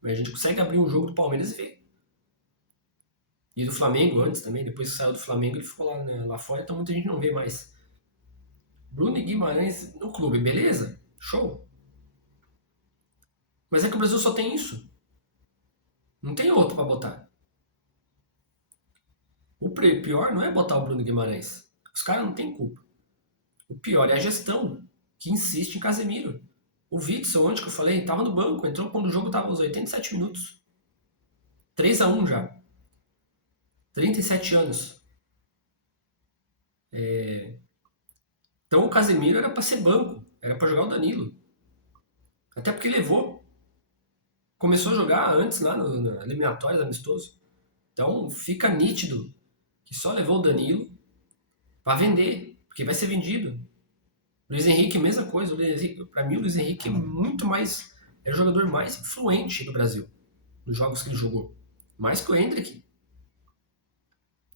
Mas a gente consegue abrir um jogo do Palmeiras e ver. E do Flamengo antes também, depois que saiu do Flamengo ele ficou lá, né, lá fora, então muita gente não vê mais. Bruno Guimarães no clube, beleza? Show. Mas é que o Brasil só tem isso. Não tem outro pra botar. O pior não é botar o Bruno Guimarães. Os caras não têm culpa. O pior é a gestão, que insiste em Casemiro. O Witzel, onde que eu falei, estava no banco, entrou quando o jogo estava aos 87 minutos. 3-1 já. 37 anos. Então o Casemiro era para ser banco, era para jogar o Danilo. Até porque levou. Começou a jogar antes lá na eliminatória amistoso. Então fica nítido que só levou o Danilo para vender, porque vai ser vendido. Luiz Henrique, mesma coisa. Para mim, o Luiz Henrique é muito mais. É o jogador mais influente do Brasil nos jogos que ele jogou. Mais que o Hendrick.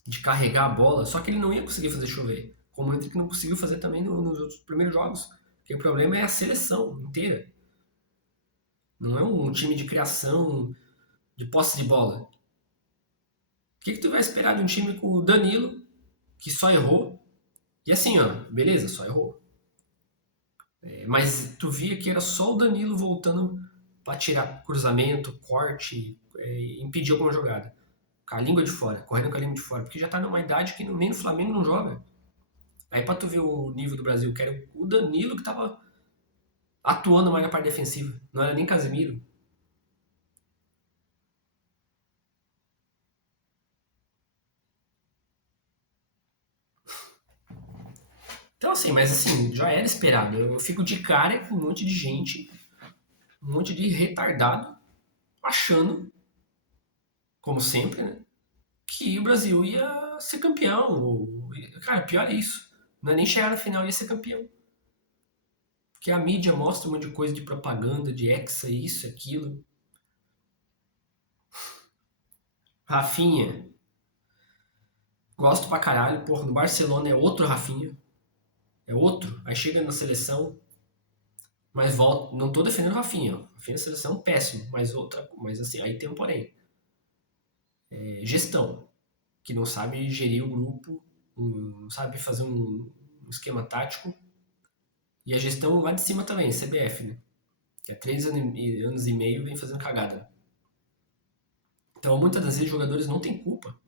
De carregar a bola. Só que ele não ia conseguir fazer chover. Como o Hendrick não conseguiu fazer também nos outros primeiros jogos. Porque o problema é a seleção inteira. Não é um time de criação, de posse de bola. O que tu vai esperar de um time com o Danilo, que só errou? E assim, ó, beleza, só errou. Mas tu via que era só o Danilo voltando para tirar cruzamento, corte, impedir alguma jogada. Com a língua de fora, correndo com a língua de fora, porque já tá numa idade que nem no Flamengo não joga. Aí pra tu ver o nível do Brasil, que era o Danilo que tava atuando mais na parte defensiva, não era nem Casemiro. Então assim, mas assim, já era esperado. Eu fico de cara com um monte de gente, um monte de retardado, achando, como sempre, né, que o Brasil ia ser campeão. Cara, pior é isso. Não é nem chegar na final, ia ser campeão. Porque a mídia mostra um monte de coisa de propaganda, de hexa, isso, aquilo. Rafinha, gosto pra caralho. Porra, no Barcelona é outro Rafinha. É outro. Aí chega na seleção, mas volta. Não tô defendendo o Rafinha. Rafinha na seleção é péssimo, mas outra. Mas assim, aí tem um porém. Gestão. Que não sabe gerir o grupo, não sabe fazer um esquema tático. E a gestão lá de cima também, CBF, né? Que há 3 anos e meio vem fazendo cagada. Então, muitas das vezes, os jogadores não têm culpa.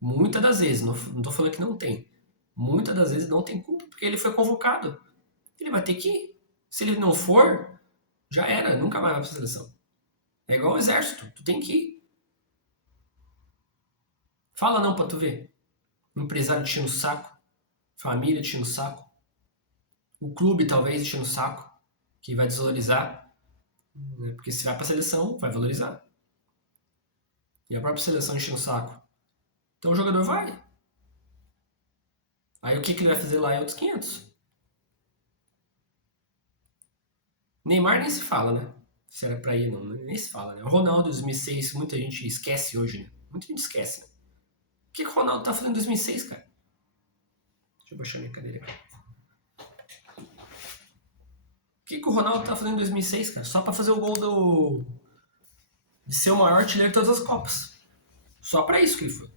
Muitas das vezes, não tô falando que não tem. Muitas das vezes não tem culpa, porque ele foi convocado. Ele vai ter que ir. Se ele não for, já era, nunca mais vai pra seleção. É igual o exército, tu tem que ir. Fala não pra tu ver. Empresário te enchendo o saco, família te enchendo o saco, o clube talvez te enchendo o saco, que vai desvalorizar, né? Porque se vai pra seleção, vai valorizar. E a própria seleção enchendo o saco. Então o jogador vai. Aí o que, que ele vai fazer lá é outros 500. Neymar nem se fala, né? Se era pra ir, não. Nem se fala, né? O Ronaldo 2006, muita gente esquece hoje, né? Muita gente esquece, né? O que, que o Ronaldo tá fazendo em 2006, cara? Deixa eu baixar minha cadeira aqui. O que o Ronaldo tá fazendo em 2006, cara? Só pra fazer o gol de ser o maior artilheiro de todas as Copas. Só pra isso que ele foi.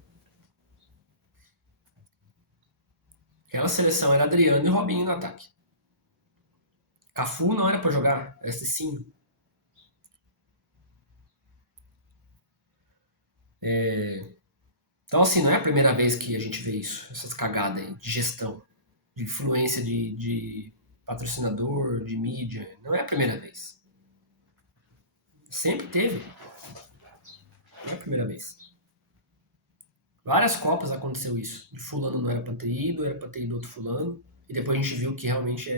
Aquela seleção era Adriano e Robinho no ataque. Cafu não era pra jogar, era Cicinho. Então, assim, não é a primeira vez que a gente vê isso, essas cagadas aí de gestão, de influência de patrocinador, de mídia. Não é a primeira vez. Sempre teve. Não é a primeira vez. Várias Copas aconteceu isso. De fulano não era pra ter ido, era pra ter ido outro fulano. E depois a gente viu que realmente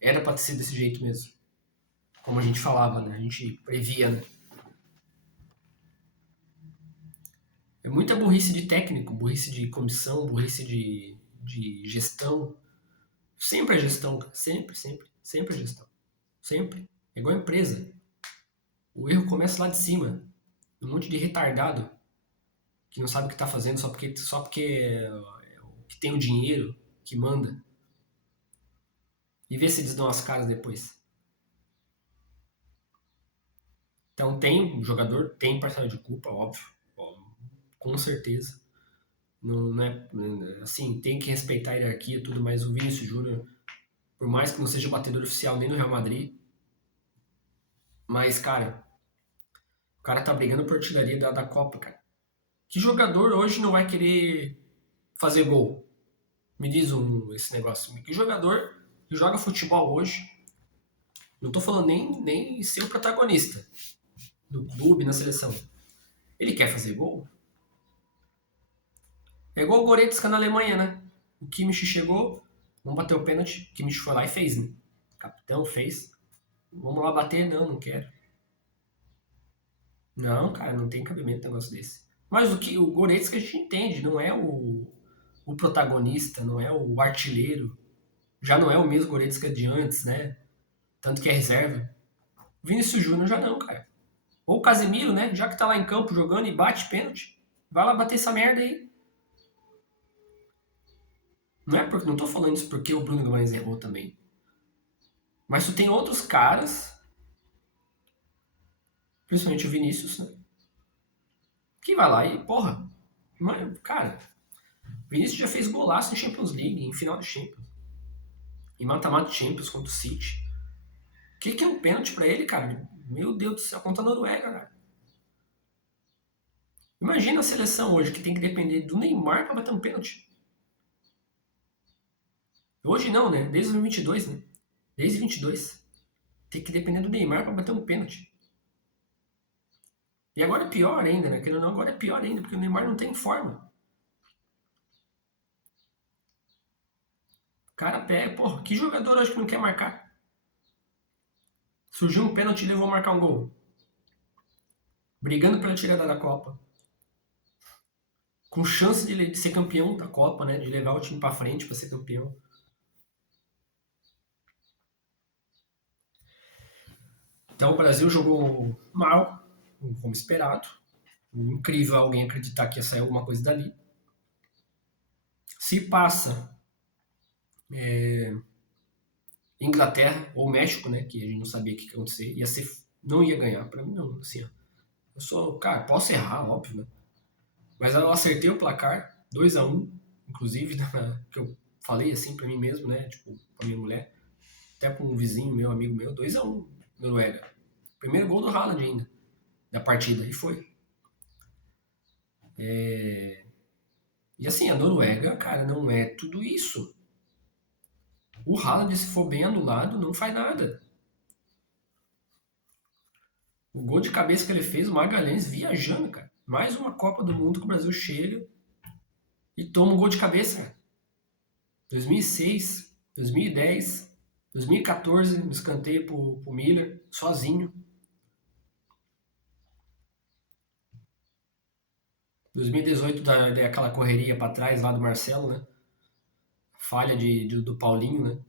era pra ter sido desse jeito mesmo. Como a gente falava, né? A gente previa, né? É muita burrice de técnico, burrice de comissão, burrice de gestão. Sempre a gestão, cara. Sempre, sempre. Sempre a gestão. Sempre. É igual a empresa. O erro começa lá de cima. Um monte de retardado que não sabe o que tá fazendo só porque é o que tem o dinheiro que manda. E vê se eles dão as caras depois. Então o jogador tem parcela de culpa, óbvio. Com certeza. Não é, assim, tem que respeitar a hierarquia e tudo, mas o Vinícius Júnior, por mais que não seja o batedor oficial nem no Real Madrid, mas, cara, o cara tá brigando por artilharia da Copa, cara. Que jogador hoje não vai querer fazer gol? Me diz esse negócio. Que jogador que joga futebol hoje, não tô falando nem ser o protagonista do clube, na seleção. Ele quer fazer gol? É igual o Goretzka na Alemanha, né? O Kimmich chegou, vamos bater o pênalti. O Kimmich foi lá e fez, né? O capitão fez. Vamos lá bater? Não quero. Não, cara, não tem cabimento um negócio desse. Mas o Goretzka a gente entende, não é o protagonista, não é o artilheiro. Já não é o mesmo Goretzka de antes, né? Tanto que é reserva. O Vinícius Júnior já não, cara. Ou o Casemiro, né? Já que tá lá em campo jogando e bate pênalti, vai lá bater essa merda aí. Não tô falando isso porque o Bruno Guimarães errou também. Mas tu tem outros caras, principalmente o Vinícius, né? Que vai lá e, porra, cara, o Vinícius já fez golaço em Champions League, em final de Champions. Em mata-mata de Champions contra o City. O que é um pênalti pra ele, cara? Meu Deus do céu, contra a Noruega, cara. Imagina a seleção hoje que tem que depender do Neymar pra bater um pênalti. Hoje não, né? Desde 2022, né? Desde 22. Tem que depender do Neymar pra bater um pênalti. E agora é pior ainda, né? Querendo ou não, agora é pior ainda, porque o Neymar não tem forma. O cara pega, porra, que jogador hoje que não quer marcar? Surgiu um pênalti e levou a marcar um gol. Brigando pela tirada da Copa. Com chance de ser campeão da Copa, né? De levar o time pra frente pra ser campeão. Então o Brasil jogou mal, como esperado. Incrível alguém acreditar que ia sair alguma coisa dali. Se passa Inglaterra ou México, né? Que a gente não sabia o que ia acontecer. Não ia ganhar. Pra mim, não. Assim, ó. Eu sou. Cara, posso errar, óbvio, né? Mas eu acertei o placar, 2-1. Inclusive, que eu falei assim pra mim mesmo, né? Tipo, pra minha mulher. Até pra um vizinho meu, amigo meu. 2-1, Noruega. Primeiro gol do Haaland ainda. Da partida. E foi. E assim, a Noruega, cara, não é tudo isso. O Haaland, se for bem anulado, não faz nada. O gol de cabeça que ele fez, o Magalhães viajando, cara. Mais uma Copa do Mundo que o Brasil chega e toma um gol de cabeça, cara. 2006, 2010, 2014, no escanteio pro Miller, sozinho. 2018, daquela correria pra trás lá do Marcelo, né? Falha do Paulinho, né?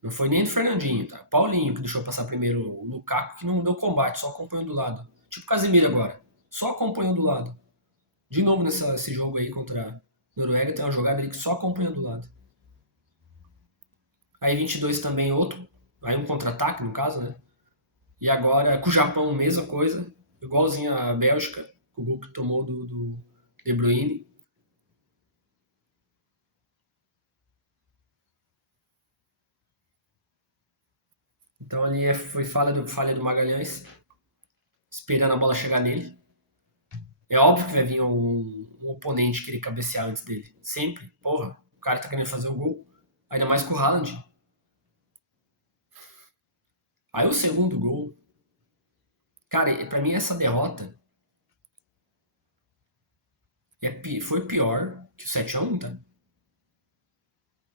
Não foi nem do Fernandinho, tá? Paulinho que deixou passar primeiro o Lukaku, que não deu combate, só acompanhou do lado. Tipo o Casemiro agora. Só acompanhou do lado. De novo nesse jogo aí contra Noruega tem uma jogada ali que só acompanha do lado. Aí 22 também outro. Aí um contra-ataque, no caso, né? E agora com o Japão, mesma coisa. Igualzinho a Bélgica, o gol que tomou do De Bruyne. Então ali foi falha do Magalhães, esperando a bola chegar nele. É óbvio que vai vir um oponente querer cabecear antes dele. Sempre. Porra, o cara tá querendo fazer o gol. Ainda mais com o Haaland. Aí o segundo gol. Cara, pra mim essa derrota foi pior que o 7-1, tá?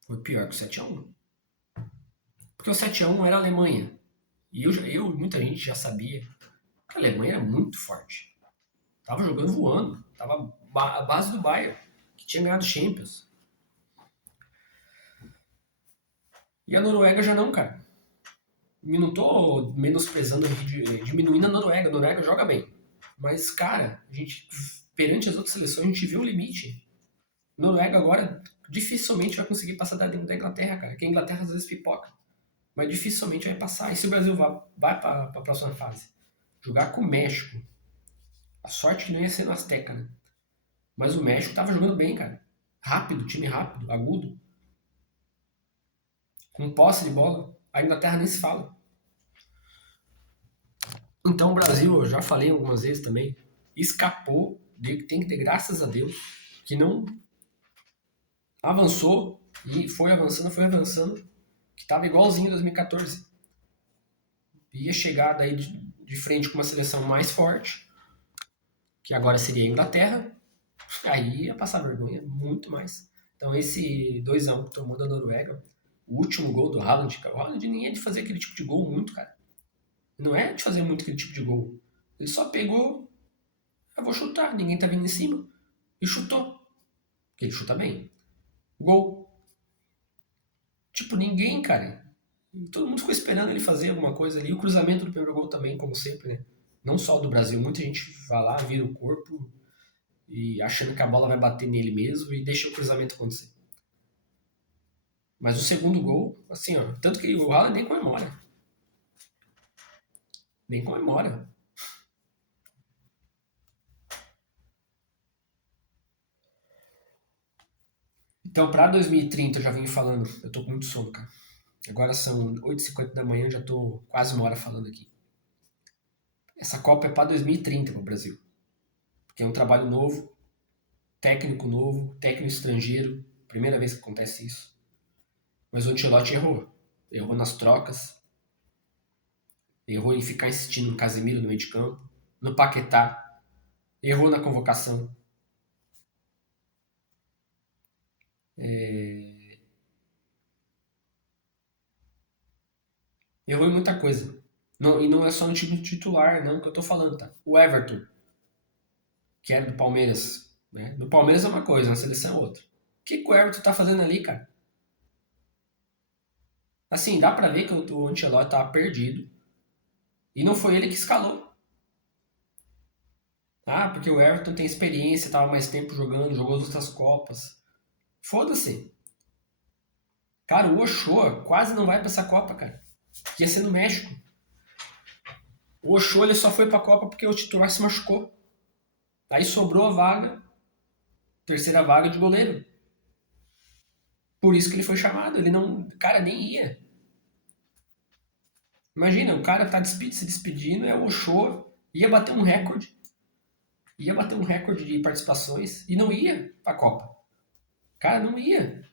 Foi pior que o 7-1. Porque o 7-1 era a Alemanha. E muita gente já sabia que a Alemanha era muito forte. Tava jogando voando. Tava a base do Bayern, que tinha ganhado Champions. E a Noruega já não, cara. E não tô menosprezando, diminuindo a Noruega. A Noruega joga bem. Mas, cara, a gente, perante as outras seleções, a gente vê um limite. A Noruega agora dificilmente vai conseguir passar da Inglaterra, cara. Que a Inglaterra às vezes pipoca. Mas dificilmente vai passar. E se o Brasil vai para a próxima fase? Jogar com o México. A sorte que não ia ser no Azteca, né? Mas o México tava jogando bem, cara. Rápido, time rápido, agudo. Com posse de bola. A Inglaterra nem se fala. Então o Brasil, eu já falei algumas vezes também, escapou de que tem que ter graças a Deus que não avançou e foi avançando, que estava igualzinho em 2014. Ia chegar daí de frente com uma seleção mais forte, que agora seria a Inglaterra, aí ia passar vergonha muito mais. Então esse 2-1 que tomou da Noruega, o último gol do Haaland, cara, o Haaland nem é de fazer aquele tipo de gol muito, cara. Não é de fazer muito aquele tipo de gol. Ele só pegou, eu vou chutar, ninguém tá vindo em cima. E chutou. Porque ele chuta bem. Gol. Tipo, ninguém, cara. E todo mundo ficou esperando ele fazer alguma coisa ali. E o cruzamento do primeiro gol também, como sempre, né? Não só do Brasil. Muita gente vai lá, vira o corpo e achando que a bola vai bater nele mesmo e deixa o cruzamento acontecer. Mas o segundo gol, assim, ó. Tanto que o Haaland nem comemora. Nem comemora. Então, pra 2030, eu já venho falando. Eu tô com muito sono, cara. Agora são 8h50 da manhã, já tô quase uma hora falando aqui. Essa Copa é pra 2030 pro Brasil. Porque é um trabalho novo, técnico estrangeiro. Primeira vez que acontece isso. Mas o Ancelotti errou. Errou nas trocas. Errou em ficar insistindo no Casemiro no meio de campo. No Paquetá. Errou na convocação. Errou em muita coisa. Não, e não é só no time titular, não, que eu tô falando, tá? O Everton, que era do Palmeiras. Né? No Palmeiras é uma coisa, na seleção é outra. O que o Everton tá fazendo ali, cara? Assim, dá pra ver que o Ancelotti tava perdido. E não foi ele que escalou. Ah, porque o Everton tem experiência, tava mais tempo jogando, jogou as outras Copas. Foda-se. Cara, o Ochoa quase não vai pra essa Copa, cara. Que ia ser no México. O Ochoa ele só foi pra Copa porque o titular se machucou. Aí sobrou a vaga, terceira vaga de goleiro. Por isso que ele foi chamado. Ele não. Cara, nem ia. Imagina, o cara tá se despedindo, é o Ochoa. Ia bater um recorde. Ia bater um recorde de participações e não ia pra Copa. Cara, não ia.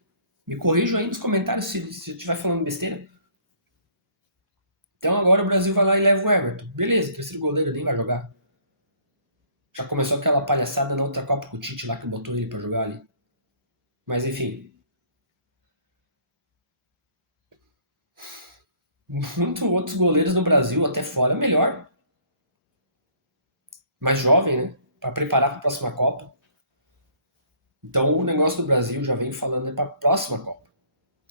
Me corrijam aí nos comentários se eu estiver falando besteira. Então agora o Brasil vai lá e leva o Everton. Beleza, terceiro goleiro nem vai jogar. Já começou aquela palhaçada na outra Copa com o Tite lá que botou ele pra jogar ali. Mas enfim. Muitos outros goleiros no Brasil, até fora, melhor. Mais jovem, né? Pra preparar pra próxima Copa. Então o negócio do Brasil já vem falando é pra próxima Copa.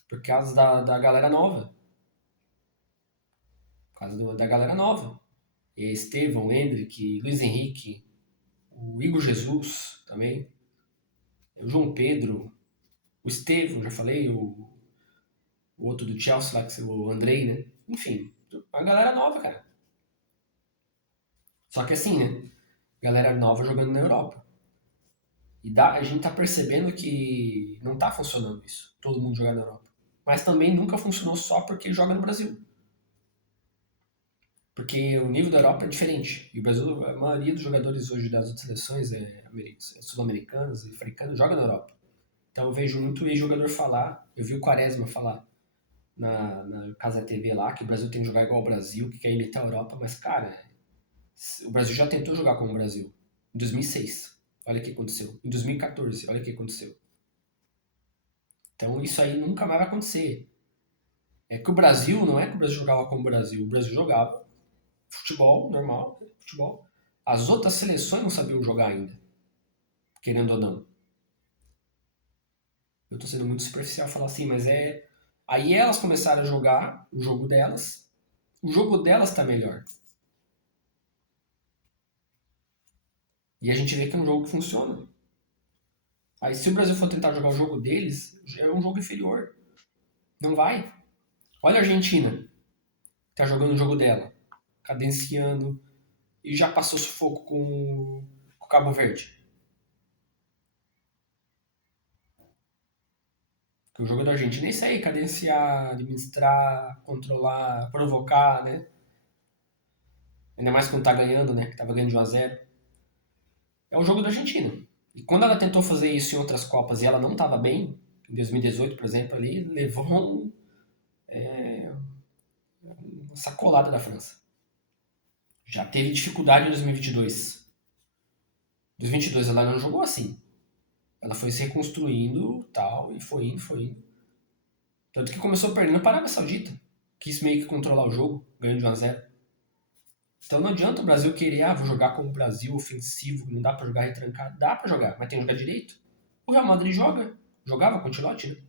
Por causa da galera nova. Por causa da galera nova. Estevão, Hendrick, Luiz Henrique, o Igor Jesus também. O João Pedro, o Estevão, já falei, o outro do Chelsea lá, o Andrei, né? Enfim, a galera nova, cara. Só que assim, né? Galera nova jogando na Europa. A gente tá percebendo que não tá funcionando isso, todo mundo jogar na Europa. Mas também nunca funcionou só porque joga no Brasil. Porque o nível da Europa é diferente. E o Brasil, a maioria dos jogadores hoje das outras seleções sul-americanas e africanas joga na Europa. Então eu vejo muito ex-jogador falar, eu vi o Quaresma falar na Casa TV lá, que o Brasil tem que jogar igual ao Brasil, que quer imitar a Europa, mas cara, o Brasil já tentou jogar como o Brasil. Em 2006, olha o que aconteceu. Em 2014, olha o que aconteceu. Então isso aí nunca mais vai acontecer. É que o Brasil, não é que o Brasil jogava como o Brasil jogava futebol normal, futebol. As outras seleções não sabiam jogar ainda, querendo ou não. Eu tô sendo muito superficial falar assim, mas é. Aí elas começaram a jogar o jogo delas tá melhor. E a gente vê que é um jogo que funciona. Aí se o Brasil for tentar jogar o jogo deles, é um jogo inferior. Não vai. Olha a Argentina, tá jogando o jogo dela, cadenciando, e já passou sufoco com o Cabo Verde. Porque o jogo da Argentina é isso aí, cadenciar, administrar, controlar, provocar, né? Ainda mais quando tá ganhando, né? Que tava ganhando de 1-0. É o jogo da Argentina. E quando ela tentou fazer isso em outras Copas e ela não estava bem, em 2018, por exemplo, ali, levou uma sacolada da França. Já teve dificuldade em 2022. Em 2022 ela não jogou assim. Ela foi se reconstruindo tal, e foi indo. Tanto que começou perdendo para a Arábia Saudita. Quis meio que controlar o jogo, ganhando de 1-0. Então não adianta o Brasil querer, vou jogar como o Brasil, ofensivo, não dá pra jogar retrancado. Dá pra jogar, mas tem que jogar direito. O Real Madrid jogava com o Ancelotti, né?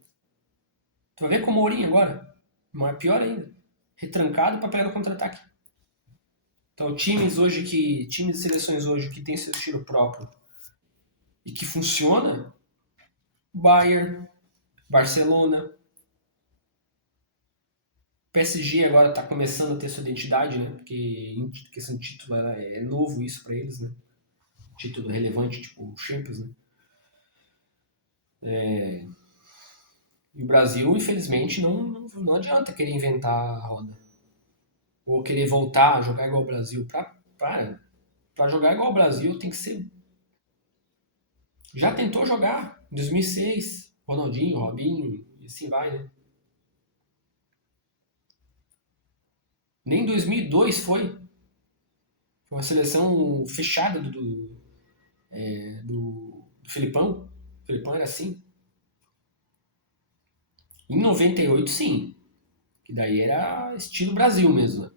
Tu vai ver com o Mourinho agora. Mas pior ainda. Retrancado pra pegar no contra-ataque. Então times e seleções hoje que tem seu estilo próprio e que funciona, Bayern, Barcelona, PSG agora tá começando a ter sua identidade, né? Porque em questão de título é novo isso pra eles, né? Título relevante, tipo Champions, né? E o Brasil, infelizmente, não adianta querer inventar a roda. Ou querer voltar a jogar igual o Brasil. Pra jogar igual o Brasil tem que ser. Já tentou jogar em 2006, Ronaldinho, Robinho, e assim vai, né? Nem em 2002 foi. Foi uma seleção fechada do Filipão. O Filipão era assim. Em 98, sim. Que daí era estilo Brasil mesmo, né?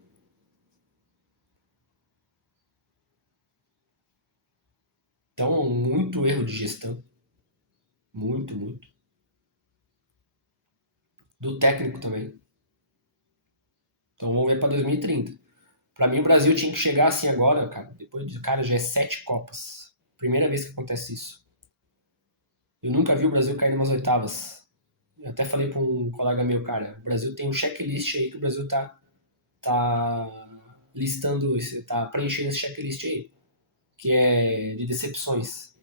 Então, muito erro de gestão. Muito, muito. Do técnico também. Então vamos ver para 2030. Para mim, o Brasil tinha que chegar assim agora, cara. Depois de, cara, já é 7 Copas. Primeira vez que acontece isso. Eu nunca vi o Brasil cair em umas oitavas. Eu até falei para um colega meu, cara, o Brasil tem um checklist aí que o Brasil tá listando, tá preenchendo esse checklist aí, que é de decepções.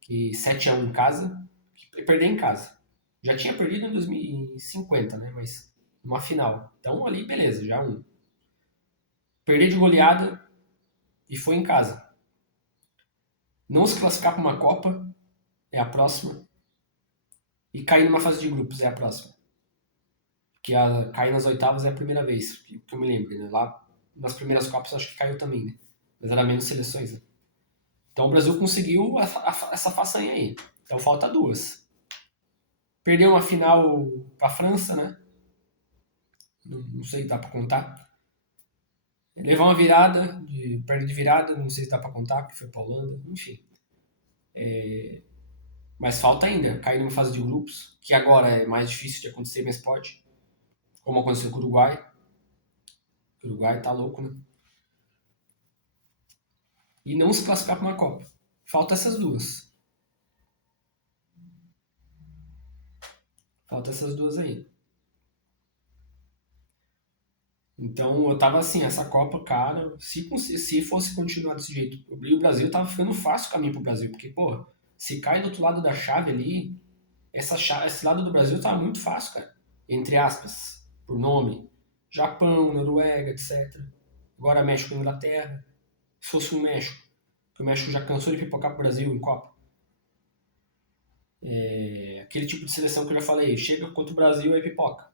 Que 7-1 em casa, perder em casa. Já tinha perdido em 2050, né? Mas numa final. Então ali, beleza, já um. Perder de goleada e foi em casa. Não se classificar para uma Copa é a próxima. E cair numa fase de grupos é a próxima. Que cair nas oitavas é a primeira vez, que eu me lembro, né? Lá nas primeiras Copas acho que caiu também, né? Mas era menos seleções, né? Então o Brasil conseguiu essa façanha aí. Então falta duas. Perdeu uma final para a França, né? Não sei se dá para contar. Levar uma virada, perda de virada, não sei se dá para contar, porque foi para Holanda, enfim. Mas falta ainda, cair numa fase de grupos, que agora é mais difícil de acontecer, mas pode. Como aconteceu com o Uruguai. O Uruguai tá louco, né? E não se classificar para uma Copa. Falta essas duas. Falta essas duas aí. Então eu tava assim, essa Copa, cara, se fosse continuar desse jeito, e o Brasil tava ficando fácil o caminho pro Brasil, porque, pô, se cai do outro lado da chave ali, esse lado do Brasil tava muito fácil, cara. Entre aspas, por nome. Japão, Noruega, etc. Agora México e Inglaterra. Se fosse o México, que o México já cansou de pipocar pro Brasil em Copa. Aquele tipo de seleção que eu já falei, chega contra o Brasil aí pipoca.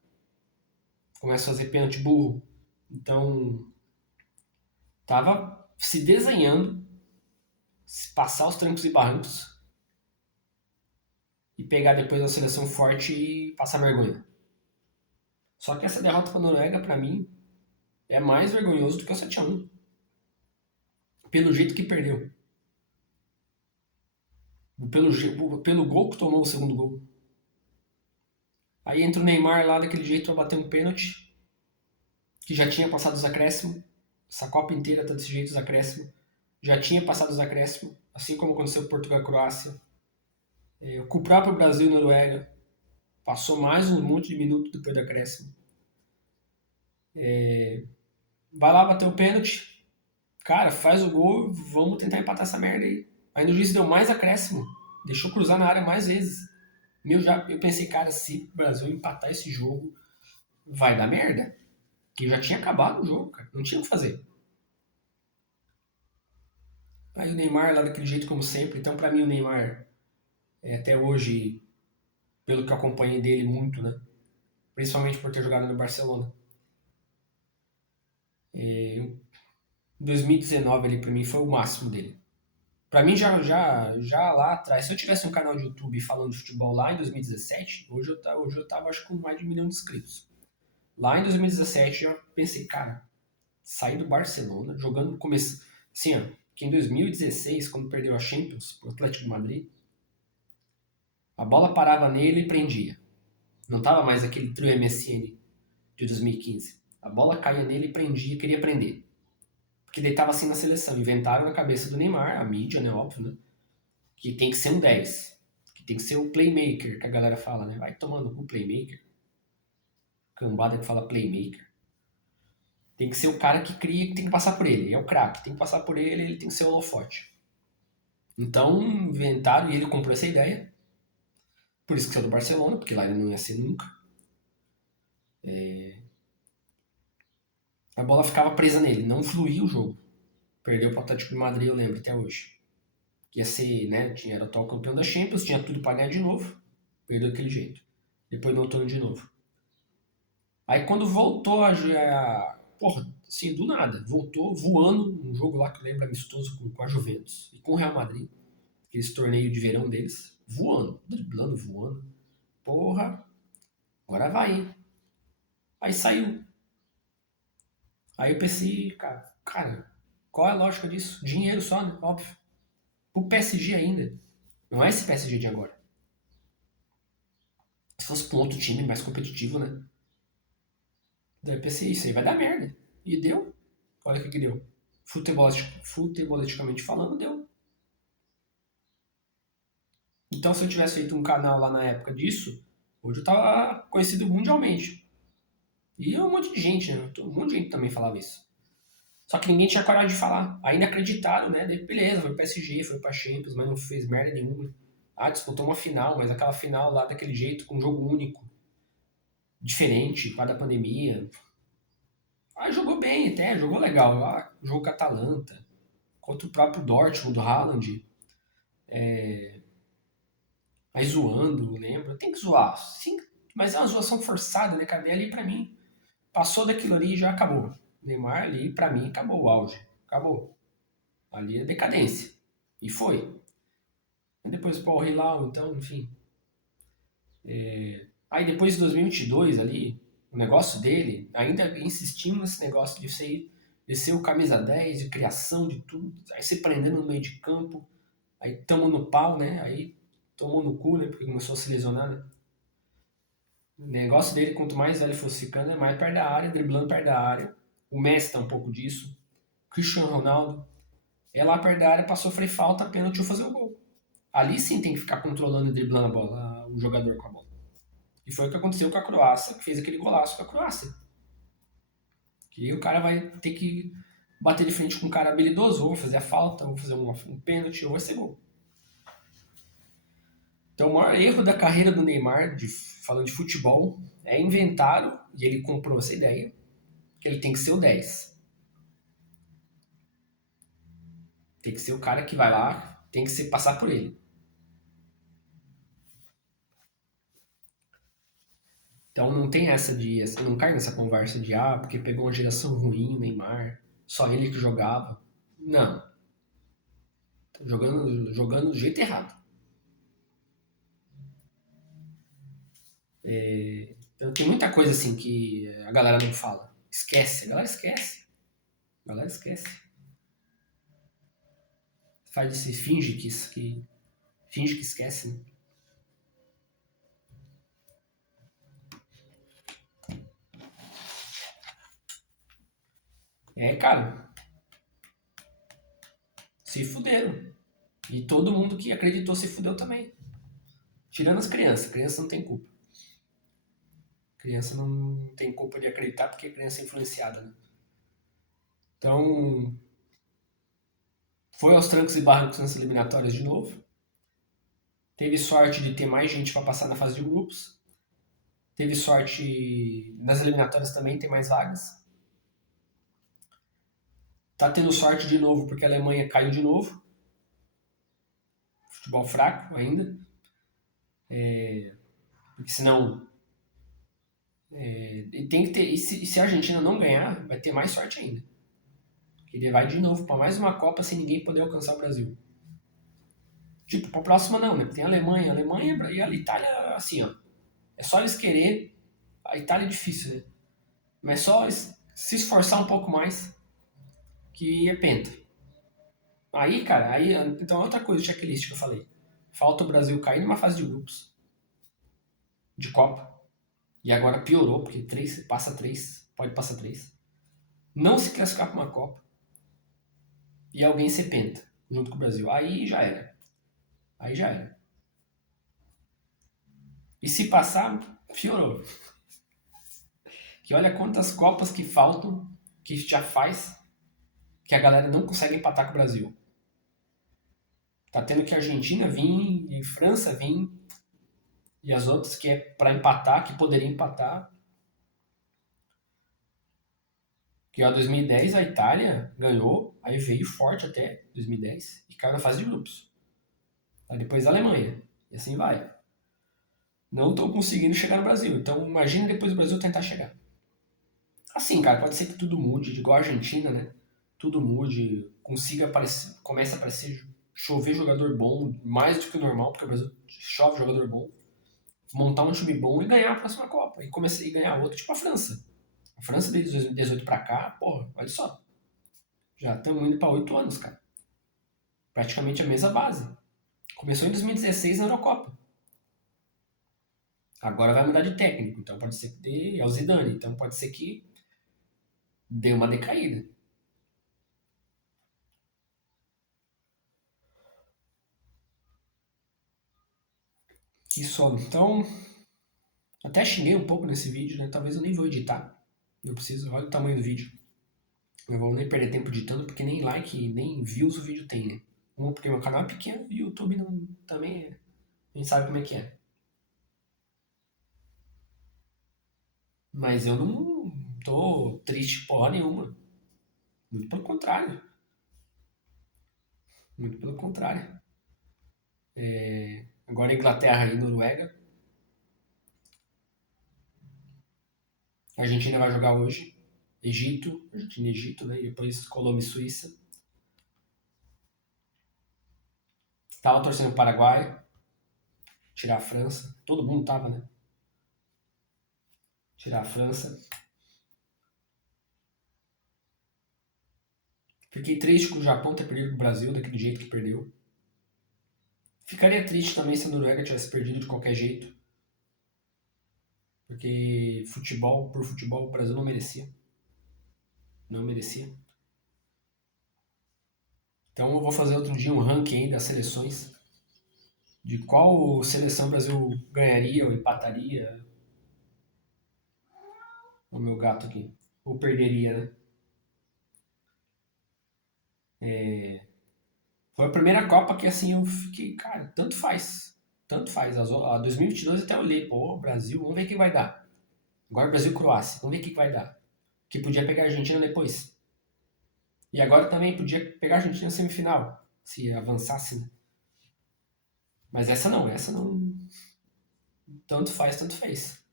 Começa a fazer pênalti burro. Então, tava se desenhando, se passar os trancos e barrancos e pegar depois a seleção forte e passar vergonha. Só que essa derrota para a Noruega, para mim, é mais vergonhoso do que o 7-1. Pelo jeito que perdeu. Pelo gol que tomou o segundo gol. Aí entra o Neymar lá daquele jeito para bater um pênalti, que já tinha passado os acréscimos. Essa Copa inteira tá desse jeito, os acréscimos. Já tinha passado os acréscimos, assim como aconteceu com Portugal e Croácia. Com o próprio Brasil e Noruega, passou mais um monte de minutos depois do acréscimo. Vai lá bater o pênalti, cara, faz o gol, vamos tentar empatar essa merda aí. Aí no juiz deu mais acréscimo, deixou cruzar na área mais vezes. Eu pensei, cara, se o Brasil empatar esse jogo, vai dar merda. Que já tinha acabado o jogo, cara, não tinha o que fazer. Aí o Neymar lá daquele jeito como sempre, então pra mim o Neymar, até hoje, pelo que eu acompanhei dele muito, né? Principalmente por ter jogado no Barcelona. Em 2019 ele pra mim foi o máximo dele. Pra mim, já lá atrás, se eu tivesse um canal de YouTube falando de futebol lá em 2017, hoje eu tava acho que com mais de 1 milhão de inscritos. Lá em 2017 eu pensei, cara, sair do Barcelona, jogando no começo. Assim, ó, que em 2016, quando perdeu a Champions pro Atlético de Madrid, a bola parava nele e prendia. Não tava mais aquele trio MSN de 2015. A bola caía nele e prendia, queria prender. Porque ele tava assim na seleção. Inventaram na cabeça do Neymar, a mídia, né, óbvio, né? Que tem que ser um 10, que tem que ser o playmaker, que a galera fala, né? Vai tomando com o playmaker. Cambada que fala playmaker. Tem que ser o cara que cria, que tem que passar por ele. É o craque, tem que passar por ele, ele tem que ser o holofote. Então, inventaram e ele comprou essa ideia. Por isso que saiu do Barcelona, porque lá ele não ia ser nunca. A bola ficava presa nele, não fluía o jogo. Perdeu para o Atlético de Madrid, eu lembro até hoje. Ia ser, né? Era o atual campeão da Champions, tinha tudo para ganhar de novo. Perdeu daquele jeito. Depois no outono de novo. Aí quando voltou porra, assim, do nada, voltou voando um jogo lá que eu lembro amistoso com a Juventus e com o Real Madrid, aquele torneio de verão deles, voando, driblando, voando. Porra, agora vai, hein? Aí saiu. Aí eu pensei, cara, qual é a lógica disso? Dinheiro só, né? Óbvio. Pro PSG ainda. Não é esse PSG de agora. Se fosse pra um outro time mais competitivo, né? Daí eu pensei, isso aí vai dar merda. E deu. Olha o que deu. Futebolisticamente falando, deu. Então, se eu tivesse feito um canal lá na época disso, hoje eu tava conhecido mundialmente. E um monte de gente, né? Um monte de gente também falava isso. Só que ninguém tinha coragem de falar. Ainda acreditaram, né? Daí, beleza, foi pro PSG, foi pra Champions, mas não fez merda nenhuma. Ah, disputou uma final, mas aquela final lá daquele jeito, com um jogo único, diferente, para da pandemia. Ah, jogou bem até, jogou legal. Ah, jogo com a Atalanta, contra o próprio Dortmund, do Haaland. Aí zoando, lembra? Tem que zoar, sim, mas é uma zoação forçada, né, cara? E ali pra mim, passou daquilo ali e já acabou. Neymar ali, pra mim, acabou o auge. Acabou. Ali é decadência. E foi. E depois, pô, o Hilal, então, enfim. Aí depois de 2022 ali, o negócio dele, ainda insistindo nesse negócio de ser o camisa 10, de criação de tudo, aí se prendendo no meio de campo, aí tamo no pau, né? Aí tomou no cu, né? Porque começou a se lesionar, né? O negócio dele, quanto mais velho fosse ficando, é mais perto da área, driblando perto da área. O Messi tá um pouco disso. Cristiano Ronaldo é lá perto da área pra sofrer falta, pênalti ou fazer o gol. Ali sim tem que ficar controlando e driblando a bola, o jogador com a bola. E foi o que aconteceu com a Croácia, que fez aquele golaço com a Croácia. Que o cara vai ter que bater de frente com um cara habilidoso, ou vai fazer a falta, ou fazer um pênalti, ou vai ser gol. Então, o maior erro da carreira do Neymar, falando de futebol, é inventaram, e ele comprou essa ideia, que ele tem que ser o 10. Tem que ser o cara que vai lá, tem que ser passar por ele. Então não tem essa de. Assim, não cai nessa conversa de porque pegou uma geração ruim, o Neymar, só ele que jogava. Não. Tá jogando do jeito errado. Então, tem muita coisa assim que a galera não fala. Esquece, a galera esquece. A galera esquece. Faz esse finge que esquece, né? Cara, se fuderam. E todo mundo que acreditou se fudeu também. Tirando as crianças. Criança não tem culpa. Criança não tem culpa de acreditar porque a criança é influenciada, né? Então, foi aos trancos e barrancos nas eliminatórias de novo. Teve sorte de ter mais gente para passar na fase de grupos. Teve sorte nas eliminatórias também, tem mais vagas. Tá tendo sorte de novo porque a Alemanha caiu de novo. Futebol fraco ainda. Porque senão. E tem que ter. E se a Argentina não ganhar, vai ter mais sorte ainda. Porque ele vai de novo para mais uma Copa sem ninguém poder alcançar o Brasil. Tipo, pra próxima não, né? Tem a Alemanha e a Itália, assim, ó. É só eles querer. A Itália é difícil, né? Mas só se esforçar um pouco mais que é penta. Aí, cara, então outra coisa, checklist que eu falei. Falta o Brasil cair numa fase de grupos de Copa. E agora piorou, porque passa três, pode passar três. Não se classificar para uma Copa. E alguém ser penta, junto com o Brasil. Aí já era. Aí já era. E se passar, piorou. Que olha quantas Copas que faltam, que já faz, que a galera não consegue empatar com o Brasil. Tá tendo que a Argentina vir, e França vir, e as outras que é para empatar, que poderia empatar. Que a 2010 a Itália ganhou, aí veio forte até 2010 e caiu na fase de grupos. Aí depois a Alemanha. E assim vai. Não estou conseguindo chegar no Brasil. Então imagina depois do Brasil tentar chegar. Assim, cara, pode ser que tudo mude, igual a Argentina, né? Tudo mude, consiga aparecer, comece a aparecer, chover jogador bom, mais do que o normal, porque o Brasil chove jogador bom, montar um time bom e ganhar a próxima Copa. E começar a ganhar outro, tipo a França. A França desde 2018 pra cá, porra, olha só. Já estamos indo para 8 anos, cara. Praticamente a mesma base. Começou em 2016 na Eurocopa. Agora vai mudar de técnico, então pode ser que dê. É o Zidane, então pode ser que dê uma decaída. E só. Então, até xinguei um pouco nesse vídeo, né? Talvez eu nem vou editar. Não preciso, olha o tamanho do vídeo. Eu vou nem perder tempo editando, porque nem like, nem views o vídeo tem, né? Um, porque meu canal é pequeno e o YouTube não, também é. A gente sabe como é que é. Mas eu não tô triste porra nenhuma. Muito pelo contrário. Muito pelo contrário. Agora Inglaterra e Noruega. A Argentina vai jogar hoje. Egito, Argentina e Egito, né? E depois Colômbia e Suíça. Tava torcendo o Paraguai. Tirar a França. Todo mundo tava, né? Tirar a França. Fiquei triste com o Japão ter perdido o Brasil daquele jeito que perdeu. Ficaria triste também se a Noruega tivesse perdido de qualquer jeito. Porque futebol, por futebol, o Brasil não merecia. Não merecia. Então eu vou fazer outro dia um ranking aí das seleções. De qual seleção o Brasil ganharia ou empataria. O meu gato aqui. Ou perderia, né? Foi a primeira Copa que assim eu fiquei, cara, tanto faz. Tanto faz. A 2022 até eu olhei, pô, Brasil, vamos ver o que vai dar. Agora Brasil e Croácia, vamos ver o que vai dar. Que podia pegar a Argentina depois. E agora também podia pegar a Argentina na semifinal, se avançasse, né? Mas essa não. Tanto faz, tanto fez.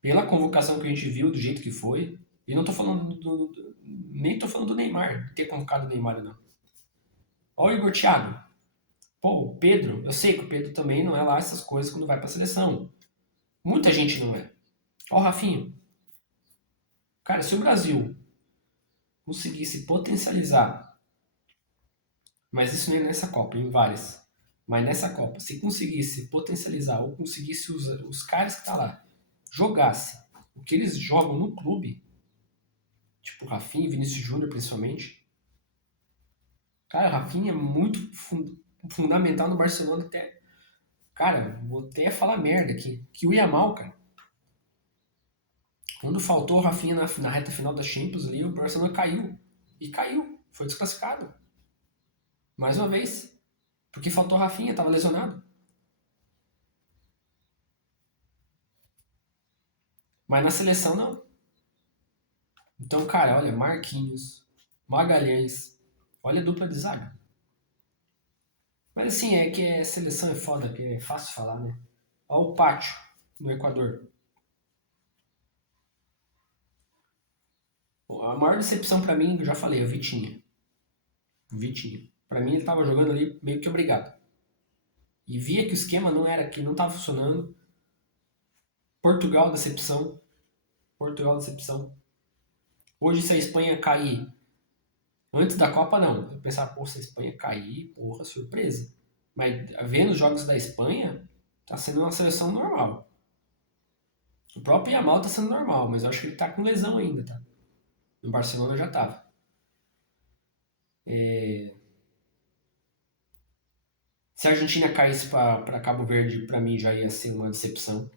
Pela convocação que a gente viu, do jeito que foi. E não tô falando nem tô falando do Neymar, de ter convocado o Neymar, não. Olha o Igor Thiago. Pô, o Pedro, eu sei que o Pedro também não é lá essas coisas quando vai pra seleção. Muita gente não é. Ó o Rafinha. Cara, se o Brasil conseguisse potencializar, mas isso nem é nessa Copa, em várias, mas nessa Copa, se conseguisse potencializar ou conseguisse os caras que tá lá, jogasse o que eles jogam no clube, tipo Rafinha e Vinícius Júnior principalmente, cara, Rafinha é muito fundamental no Barcelona até. Cara, vou até falar merda aqui. Que o Yamal, cara. Quando faltou o Rafinha na reta final da Champions ali, o Barcelona caiu. E caiu. Foi desclassificado. Mais uma vez. Porque faltou o Rafinha, tava lesionado. Mas na seleção não. Então, cara, olha, Marquinhos, Magalhães. Olha a dupla de zaga. Mas assim, é que a seleção é foda, que é fácil falar, né? Olha o Pátio no Equador. A maior decepção pra mim, eu já falei, é o Vitinha. O Vitinha. Pra mim ele tava jogando ali meio que obrigado. E via que o esquema não era, que não tava funcionando. Portugal, decepção. Portugal, decepção. Hoje, se a Espanha cair antes da Copa, não. Eu pensava, pô, se a Espanha cair, porra, surpresa. Mas vendo os jogos da Espanha, tá sendo uma seleção normal. O próprio Yamal tá sendo normal, mas eu acho que ele tá com lesão ainda, tá? No Barcelona já tava. Se a Argentina caísse pra Cabo Verde, pra mim já ia ser uma decepção.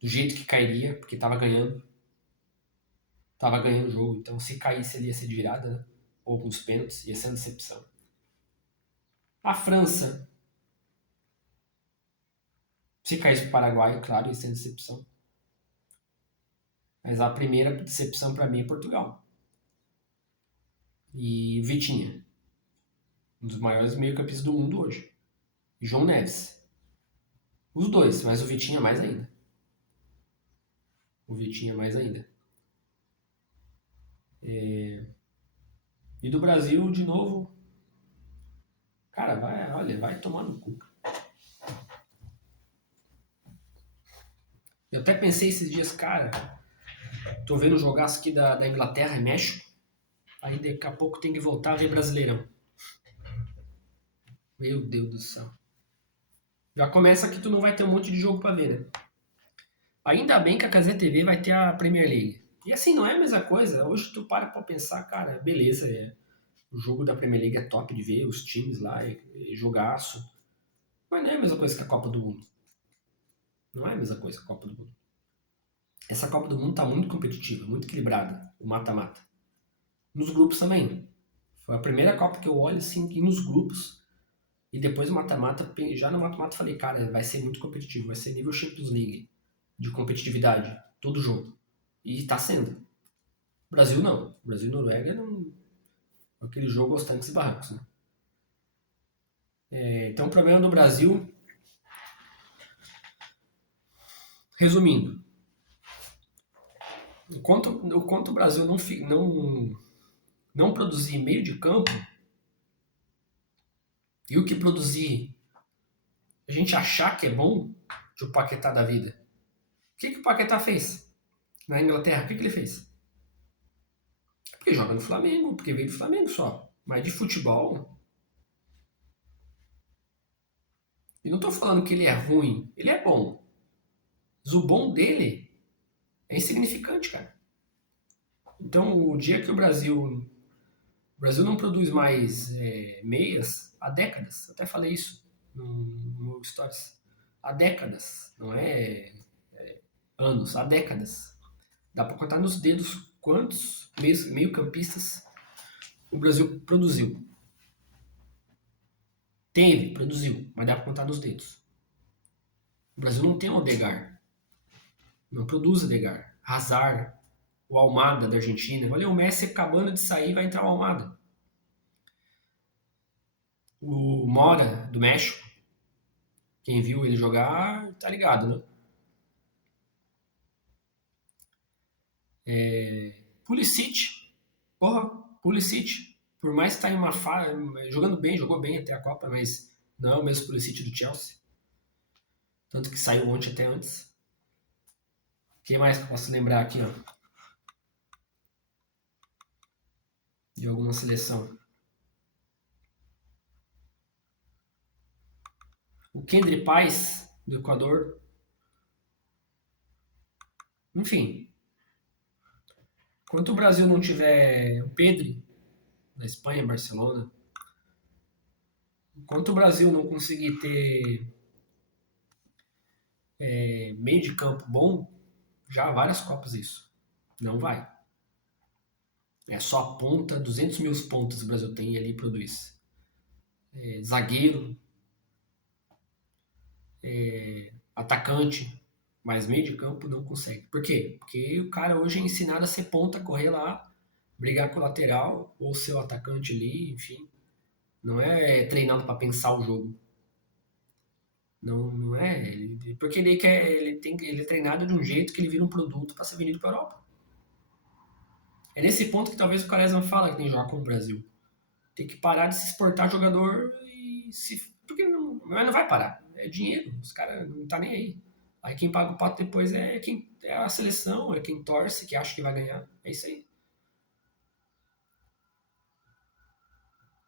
Do jeito que cairia, porque tava ganhando. Tava ganhando o jogo. Então, se caísse, ele ia ser de virada, né? Ou com os pênaltis, ia ser uma decepção. A França, se caísse pro Paraguai, claro, ia ser uma decepção. Mas a primeira decepção pra mim é Portugal. E Vitinha, um dos maiores meio-campistas do mundo hoje. E João Neves. Os dois, mas o Vitinha mais ainda. O Vitinha mais ainda. E do Brasil, de novo, cara, vai, olha, vai tomar no cu. Eu até pensei esses dias, cara, tô vendo o jogaço aqui da Inglaterra e México. Aí daqui a pouco tem que voltar a ver Brasileirão. Meu Deus do céu. Já começa que tu não vai ter um monte de jogo pra ver, né? Ainda bem que a Casé TV vai ter a Premier League. E assim, não é a mesma coisa. Hoje tu para pra pensar, cara, beleza, o jogo da Premier League é top de ver, os times lá, é jogaço. Mas não é a mesma coisa que a Copa do Mundo. Não é a mesma coisa que a Copa do Mundo. Essa Copa do Mundo tá muito competitiva, muito equilibrada, o mata-mata. Nos grupos também. Foi a primeira Copa que eu olho assim, e nos grupos. E depois o mata-mata, já no mata-mata falei, cara, vai ser muito competitivo, vai ser nível Champions League de competitividade, todo jogo. E tá sendo. Brasil não. Brasil e Noruega não. Aquele jogo aos tanques e barrancos, né? Então o problema do Brasil, resumindo, enquanto o Brasil não produzir meio de campo, e o que produzir a gente achar que é bom, de o Paquetá da vida. O que o Paquetá fez na Inglaterra? O que ele fez? Porque joga no Flamengo, porque veio do Flamengo só. Mas de futebol. E não tô falando que ele é ruim, ele é bom. Mas o bom dele é insignificante, cara. Então, o dia que o Brasil não produz mais meias há décadas, até falei isso no Stories, há décadas, não é anos, há décadas. Dá para contar nos dedos quantos meio-campistas o Brasil produziu. Produziu, mas dá para contar nos dedos. O Brasil não tem o Odegaard. Não produz Odegaard. Hazard, o Almada da Argentina. Olha, o Messi acabando de sair, vai entrar o Almada. O Mora, do México. Quem viu ele jogar, tá ligado, né? Pulisic. Porra, Pulisic. Por mais que tá em uma fase, jogando bem, jogou bem até a Copa, mas não é o mesmo Pulisic do Chelsea. Tanto que saiu ontem até antes. Quem mais que eu posso lembrar aqui, ó? De alguma seleção. O Kendry Paz, do Equador. Enfim. Enquanto o Brasil não tiver o Pedri, da Espanha, Barcelona. Enquanto o Brasil não conseguir ter meio de campo bom, já há várias Copas isso. Não vai. É só ponta, 200 mil pontas o Brasil tem e ali produz. Zagueiro, atacante, mas meio de campo não consegue. Por quê? Porque o cara hoje é ensinado a ser ponta, correr lá, brigar com o lateral, ou ser o atacante ali, enfim. Não é treinado para pensar o jogo. Não é. Porque ele é treinado de um jeito que ele vira um produto para ser vendido para a Europa. É nesse ponto que talvez o Quaresma fala que tem que jogar com o Brasil. Tem que parar de se exportar jogador e se. Porque não vai parar. É dinheiro. Os caras não tá nem aí. Aí quem paga o pato depois é a seleção, é quem torce, que acha que vai ganhar. É isso aí.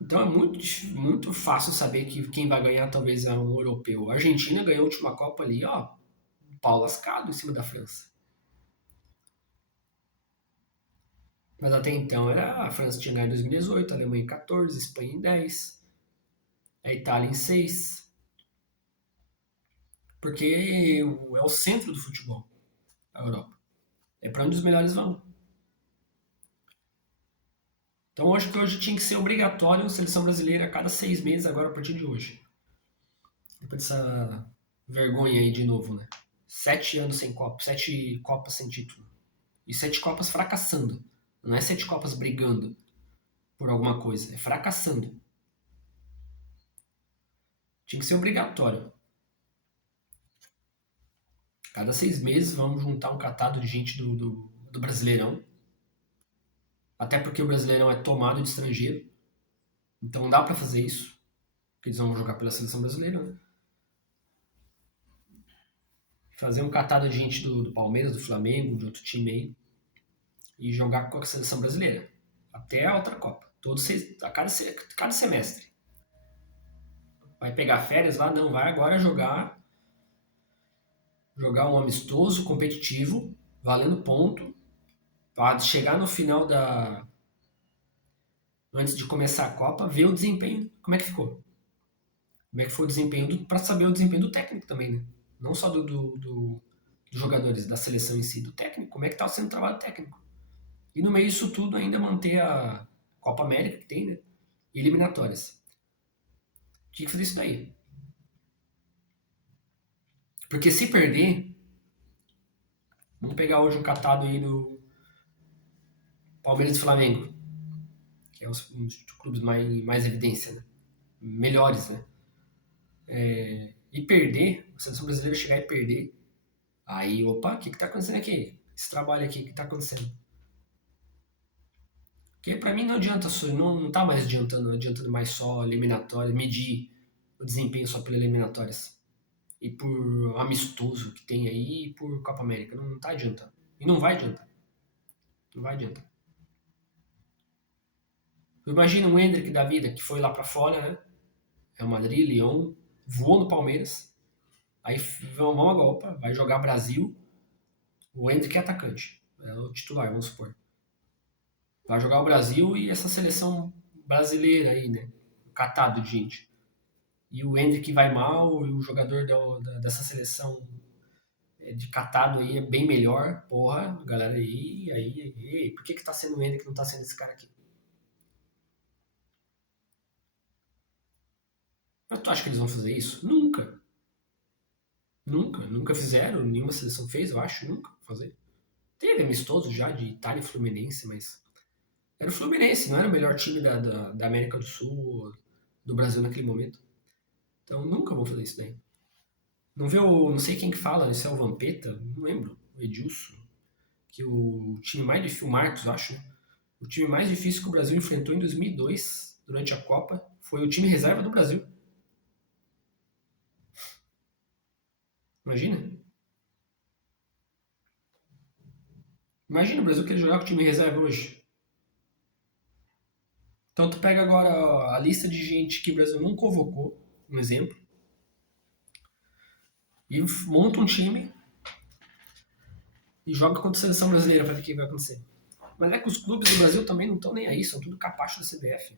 Então é muito fácil saber que quem vai ganhar talvez é um europeu. A Argentina ganhou a última Copa ali, ó, pau lascado em cima da França. Mas até então a França tinha ganho em 2018, a Alemanha em 14, a Espanha em 10, a Itália em 6. Porque é o centro do futebol, a Europa. É para onde os melhores vão. Então hoje tinha que ser obrigatório a seleção brasileira a cada 6 meses agora a partir de hoje. Depois dessa vergonha aí de novo, né? 7 anos sem Copa, 7 Copas sem título. E 7 Copas fracassando. Não é 7 Copas brigando por alguma coisa, é fracassando. Tinha que ser obrigatório. Cada 6 meses vamos juntar um catado de gente do Brasileirão. Até porque o Brasileirão é tomado de estrangeiro. Então dá para fazer isso. Porque eles vão jogar pela seleção brasileira, né? Fazer um catado de gente do Palmeiras, do Flamengo, de outro time aí. E jogar com a seleção brasileira. Até a outra Copa. Cada semestre. Vai pegar férias lá? Não, vai agora jogar um amistoso competitivo, valendo ponto, para chegar no final antes de começar a Copa, ver o desempenho, como é que ficou. Como é que foi o desempenho, para saber o desempenho do técnico também, né? Não só dos jogadores, da seleção em si, do técnico, como é que tá sendo o trabalho técnico. E no meio disso tudo ainda manter a Copa América que tem, né? E eliminatórias. Tinha que fazer isso daí. Porque se perder, vamos pegar hoje um catado aí do Palmeiras e Flamengo, que é um dos clubes mais evidência, né? Melhores, né? E perder, a seleção brasileira chegar e perder, aí, opa, o que tá acontecendo aqui? Esse trabalho aqui, o que tá acontecendo? Porque pra mim não adianta, não tá mais adiantando mais só eliminatórias, medir o desempenho só pelas eliminatórias. E por amistoso que tem aí e por Copa América. Não tá adiantando. E não vai adiantar. Não vai adiantar. Imagina um Hendrick da vida que foi lá pra fora, né? É o Madrid, Lyon, voou no Palmeiras. Aí vamos agora, opa, vai jogar Brasil. O Hendrick é atacante. É o titular, vamos supor. Vai jogar o Brasil e essa seleção brasileira aí, né? Catado de gente. E o Hendrick vai mal, e o jogador dessa seleção de catado aí é bem melhor. Porra, galera aí, por que tá sendo ele que não tá sendo esse cara aqui? Mas tu acha que eles vão fazer isso? Nunca. Nunca fizeram, nenhuma seleção fez, eu acho, nunca vão fazer. Teve amistoso já de Itália e Fluminense, mas era o Fluminense, não era o melhor time da América do Sul ou do Brasil naquele momento. Então nunca vão fazer isso daí. Não vê o. Não sei quem que fala, se é o Vampeta, não lembro, o Edilson, que o time mais difícil, o Marcos, eu acho, né? O time mais difícil que o Brasil enfrentou em 2002, durante a Copa, foi o time reserva do Brasil. Imagina. Imagina o Brasil que ele jogar com o time reserva hoje. Então tu pega agora a lista de gente que o Brasil não convocou, um exemplo, e monta um time e joga contra a seleção brasileira para ver o que vai acontecer. Mas é que os clubes do Brasil também não estão nem aí, são tudo capacho da CBF.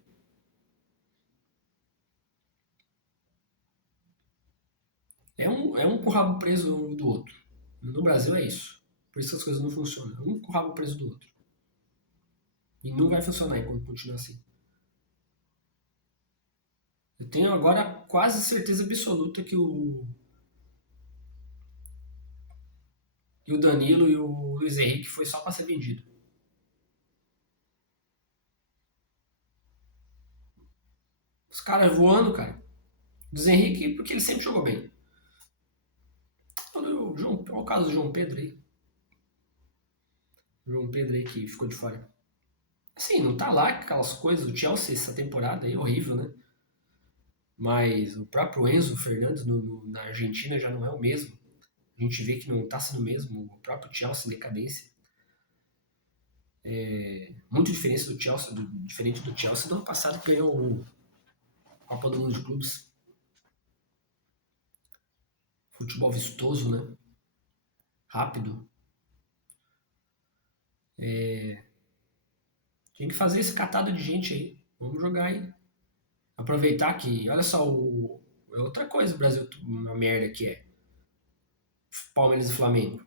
É um com o rabo preso um do outro. No Brasil é isso. Por isso que as coisas não funcionam. Um com o rabo preso do outro. E não vai funcionar enquanto continuar assim. Eu tenho agora quase certeza absoluta que o Danilo e o Luiz Henrique foi só para ser vendido. Os caras voando, cara. Luiz Henrique, porque ele sempre jogou bem. Olha o caso do João Pedro aí. O João Pedro aí que ficou de fora. Assim, não tá lá aquelas coisas. O Chelsea essa temporada aí é horrível, né? Mas o próprio Enzo Fernandes na Argentina já não é o mesmo. A gente vê que não está sendo o mesmo. O próprio Chelsea em decadência. Muito diferente do Chelsea do ano passado que ganhou o Copa do Mundo de Clubes. Futebol vistoso, né? Rápido. Tem que fazer esse catado de gente aí. Vamos jogar aí. Aproveitar que, olha só, é outra coisa o Brasil, uma merda que é. Palmeiras e Flamengo.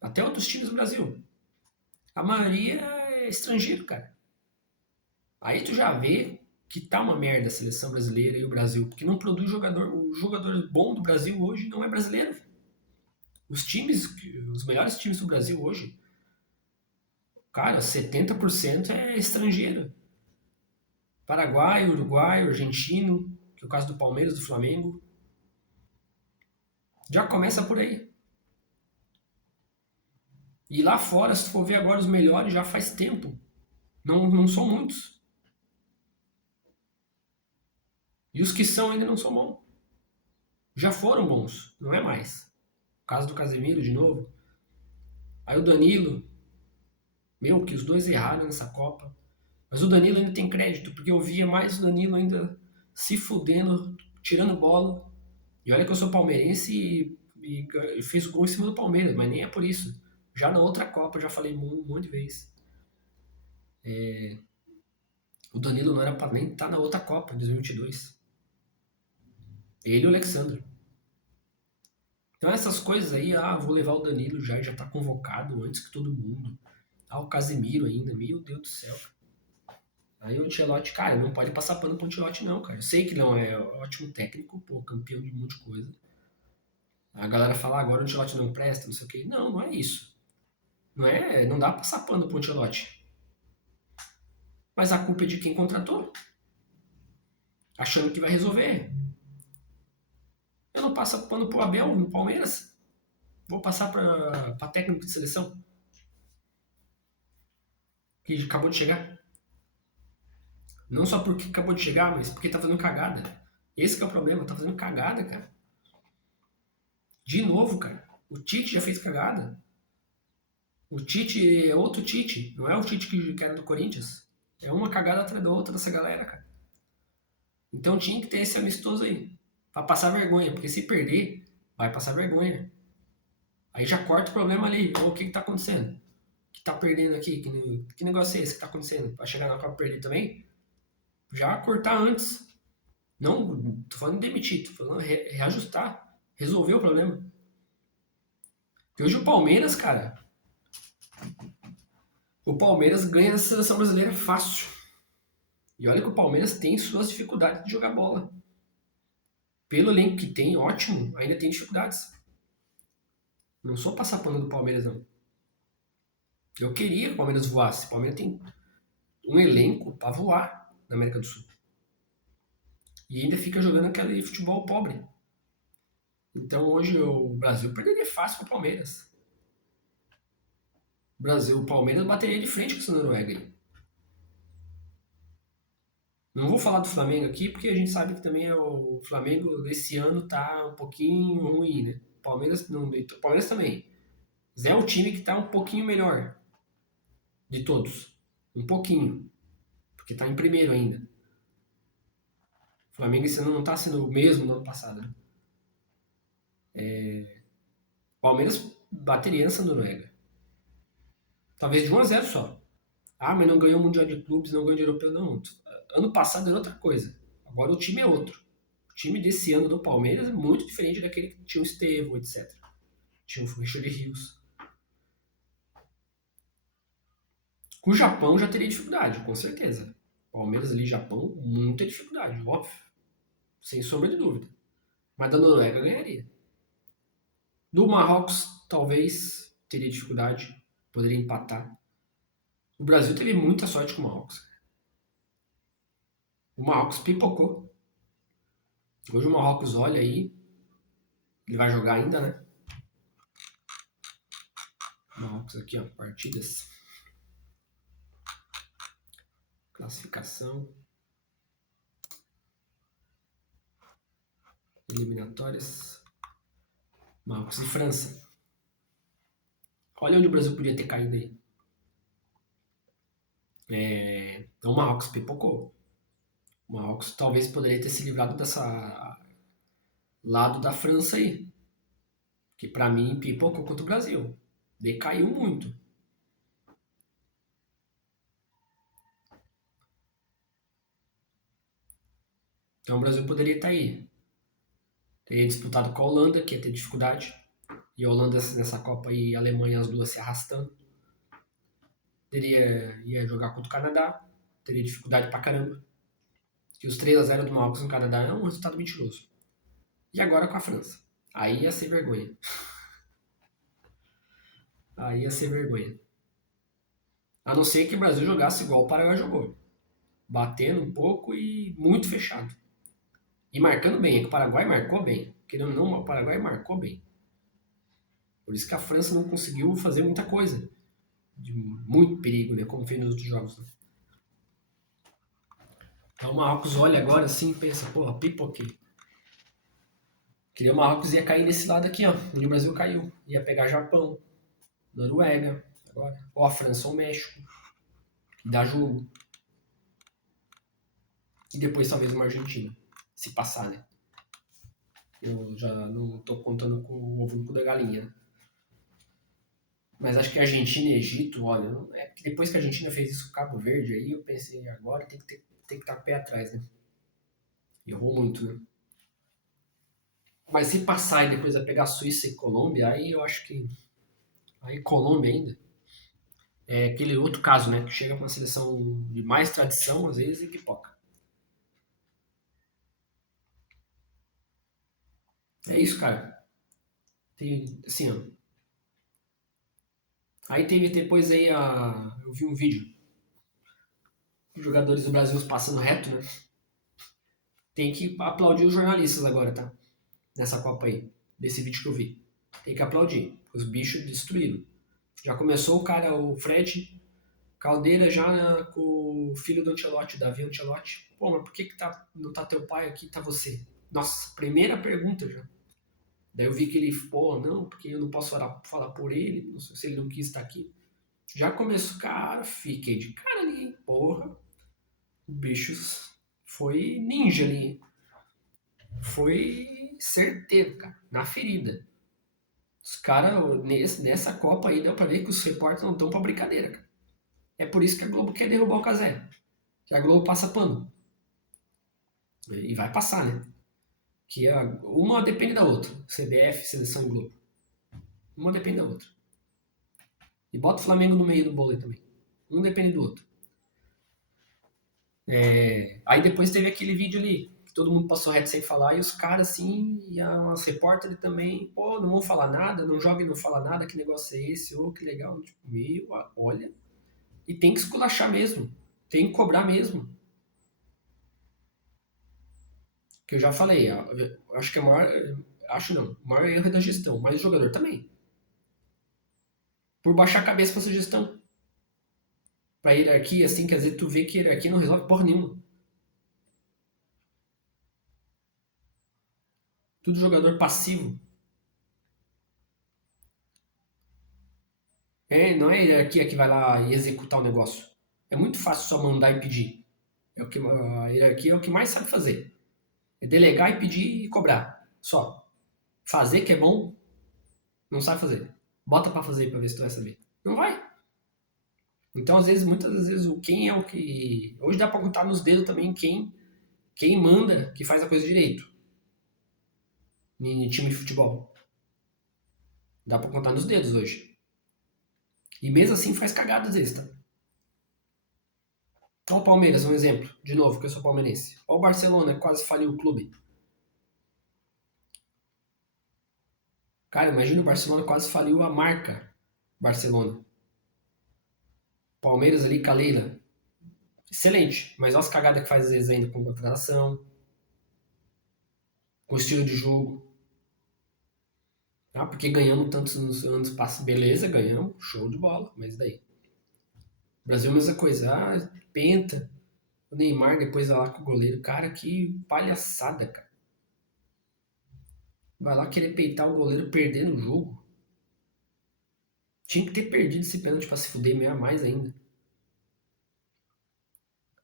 Até outros times do Brasil. A maioria é estrangeiro, cara. Aí tu já vê que tá uma merda a seleção brasileira e o Brasil, porque não produz jogador. O jogador bom do Brasil hoje não é brasileiro. Os melhores times do Brasil hoje, cara, 70% é estrangeiro. Paraguai, Uruguai, argentino, que é o caso do Palmeiras, do Flamengo. Já começa por aí. E lá fora, se tu for ver agora os melhores, já faz tempo. Não são muitos. E os que são ainda não são bons. Já foram bons, não é mais. O caso do Casemiro, de novo. Aí o Danilo. Meu, que os dois erraram nessa Copa. Mas o Danilo ainda tem crédito, porque eu via mais o Danilo ainda se fudendo, tirando bola. E olha que eu sou palmeirense e fez o gol em cima do Palmeiras, mas nem é por isso. Já na outra Copa, eu já falei um monte de vezes. O Danilo não era pra nem estar na outra Copa, 2022. Ele e o Alexandre. Então essas coisas aí, vou levar o Danilo já tá convocado antes que todo mundo. O Casemiro ainda, meu Deus do céu. Aí o Ancelotti, cara, não pode passar pano pro Ancelotti não, cara. Eu sei que não é ótimo técnico, pô, campeão de um monte de coisa. A galera fala, agora o Ancelotti não presta, não sei o quê. Não, não é isso. Não dá pra passar pano pro Ancelotti. Mas a culpa é de quem contratou, achando que vai resolver. Eu não passo pano pro Abel no Palmeiras. Vou passar pra técnico de seleção, que acabou de chegar. Não só porque acabou de chegar, mas porque tá fazendo cagada. Esse que é o problema, tá fazendo cagada, cara. De novo, cara. O Tite já fez cagada. O Tite é outro Tite, não é o Tite que era do Corinthians. É uma cagada atrás da outra dessa galera, cara. Então tinha que ter esse amistoso aí. Pra passar vergonha, porque se perder, vai passar vergonha. Aí já corta o problema ali. O que tá acontecendo? Que tá perdendo aqui? Que negócio é esse que tá acontecendo? Pra chegar na Copa perder também? Já cortar antes. Não, tô falando de demitir, tô falando reajustar. Resolver o problema. Que hoje o Palmeiras, cara, o Palmeiras ganha na seleção brasileira fácil. E olha que o Palmeiras tem suas dificuldades de jogar bola. Pelo elenco que tem, ótimo, ainda tem dificuldades. Não sou passar pano do Palmeiras, não. Eu queria que o Palmeiras voasse. O Palmeiras tem um elenco pra voar na América do Sul. E ainda fica jogando aquele futebol pobre. Então hoje o Brasil perderia fácil pro Palmeiras. O Palmeiras bateria de frente com essa Noruega aí. Não vou falar do Flamengo aqui, porque a gente sabe que também o Flamengo desse ano tá um pouquinho ruim, né? O Palmeiras não, o Palmeiras também. Mas é o time que tá um pouquinho melhor de todos. Um pouquinho. Porque tá em primeiro ainda. O Flamengo esse ano não tá sendo o mesmo no ano passado, né? O Palmeiras bateria nessa Noruega. Talvez de 1-0 só. Ah, mas não ganhou o Mundial de Clubes, não ganhou de Europeu, não. Ano passado era outra coisa. Agora o time é outro. O time desse ano do Palmeiras é muito diferente daquele que tinha o Estevão, etc. Tinha o Richard Rios. Com o Japão já teria dificuldade, com certeza. Palmeiras ali, Japão, muita dificuldade, óbvio. Sem sombra de dúvida. Mas da Noruega ganharia. Do Marrocos, talvez teria dificuldade. Poderia empatar. O Brasil teve muita sorte com o Marrocos. O Marrocos pipocou. Hoje o Marrocos olha aí. Ele vai jogar ainda, né? O Marrocos aqui, ó. Partidas. Classificação. Eliminatórias. Marrocos e França. Olha onde o Brasil podia ter caído aí. Então o Marrocos pipocou. O Marrocos talvez poderia ter se livrado dessa lado da França aí. Que pra mim pipocou contra o Brasil. Decaiu muito. Então o Brasil poderia estar aí. Teria disputado com a Holanda, que ia ter dificuldade. E a Holanda nessa Copa aí, a Alemanha, as duas se arrastando. Ia jogar contra o Canadá. Teria dificuldade pra caramba. Que os 3-0 do Marrocos no Canadá é um resultado mentiroso. E agora com a França. Aí ia ser vergonha. Aí ia ser vergonha. A não ser que o Brasil jogasse igual o Paraguai jogou. Batendo um pouco e muito fechado. E marcando bem. É que o Paraguai marcou bem. Querendo ou não, o Paraguai marcou bem. Por isso que a França não conseguiu fazer muita coisa. De muito perigo, né? Como fez nos outros jogos. Né? Então o Marrocos olha agora assim e pensa, porra, pipoquei. Queria o Marrocos ia cair nesse lado aqui, ó. Onde o Brasil caiu. Ia pegar Japão, Noruega, agora. Ou a França ou o México. Que dá jogo. E depois talvez uma Argentina. Se passar, né? Eu já não tô contando com o ovo no cu da galinha. Né? Mas acho que Argentina e Egito, olha, é que depois que a Argentina fez isso com o Cabo Verde, aí eu pensei, agora tem que estar pé atrás, né? Errou muito, né? Mas se passar e depois vai pegar Suíça e Colômbia, aí eu acho que. Aí Colômbia ainda. É aquele outro caso, né? Que chega com uma seleção de mais tradição, às vezes, e pipoca. É isso, cara. Tem, assim, ó. Aí teve depois aí a. Eu vi um vídeo. Os jogadores do Brasil passando reto, né? Tem que aplaudir os jornalistas agora, tá? Nessa Copa aí. Desse vídeo que eu vi. Tem que aplaudir. Os bichos destruíram. Já começou o cara, o Fred Caldeira já com o filho do Ancelotti, o Davi Ancelotti. Pô, mas por que não tá teu pai aqui, tá você? Nossa, primeira pergunta já. Daí eu vi que ele, pô, não, porque eu não posso falar por ele, não sei se ele não quis estar aqui. Já começou, cara, fiquei de cara ali, hein? Porra. O bicho foi ninja ali. Foi certeiro, cara, na ferida. Os caras, nessa Copa aí, deu pra ver que os repórteres não estão pra brincadeira, cara. É por isso que a Globo quer derrubar o Cazé. Que a Globo passa pano. E vai passar, né? Que uma depende da outra. CBF, Seleção e Globo. Uma depende da outra. E bota o Flamengo no meio do bolo aí também. Um depende do outro. Aí depois teve aquele vídeo ali, que todo mundo passou reto sem falar, e os caras assim, e as repórteres também, pô, não vão falar nada, não joga e não fala nada, que negócio é esse? Ô, que legal. Tipo, olha. E tem que esculachar mesmo. Tem que cobrar mesmo. Que eu já falei, acho que é o maior. Acho não, o maior erro é da gestão, mas o jogador também. Por baixar a cabeça pra essa gestão. Pra hierarquia, assim, quer dizer, tu vê que a hierarquia não resolve porra nenhuma. Tudo jogador passivo. Não é a hierarquia que vai lá e executar o negócio. É muito fácil só mandar e pedir. A hierarquia é o que mais sabe fazer. É delegar e pedir e cobrar. Só. Fazer que é bom, não sabe fazer. Bota pra fazer pra ver se tu vai saber. Não vai. Então, às vezes, muitas vezes, quem é o que. Hoje dá pra contar nos dedos também quem manda que faz a coisa direito. Em time de futebol. Dá pra contar nos dedos hoje. E mesmo assim faz cagada às vezes, tá? Olha o Palmeiras, um exemplo. De novo, que eu sou palmeirense. Olha o Barcelona, que quase faliu o clube. Cara, imagina o Barcelona quase faliu a marca Barcelona. Palmeiras ali, Caleira. Excelente, mas olha as cagadas que faz às vezes ainda com contratação, com estilo de jogo. Ah, porque ganhamos tantos anos passos. Beleza, ganhamos, show de bola, mas daí. Brasil, mesma coisa. Ah, penta. O Neymar depois vai lá com o goleiro. Cara, que palhaçada, cara. Vai lá querer peitar o goleiro perdendo o jogo. Tinha que ter perdido esse pênalti pra se fuder meio a mais ainda.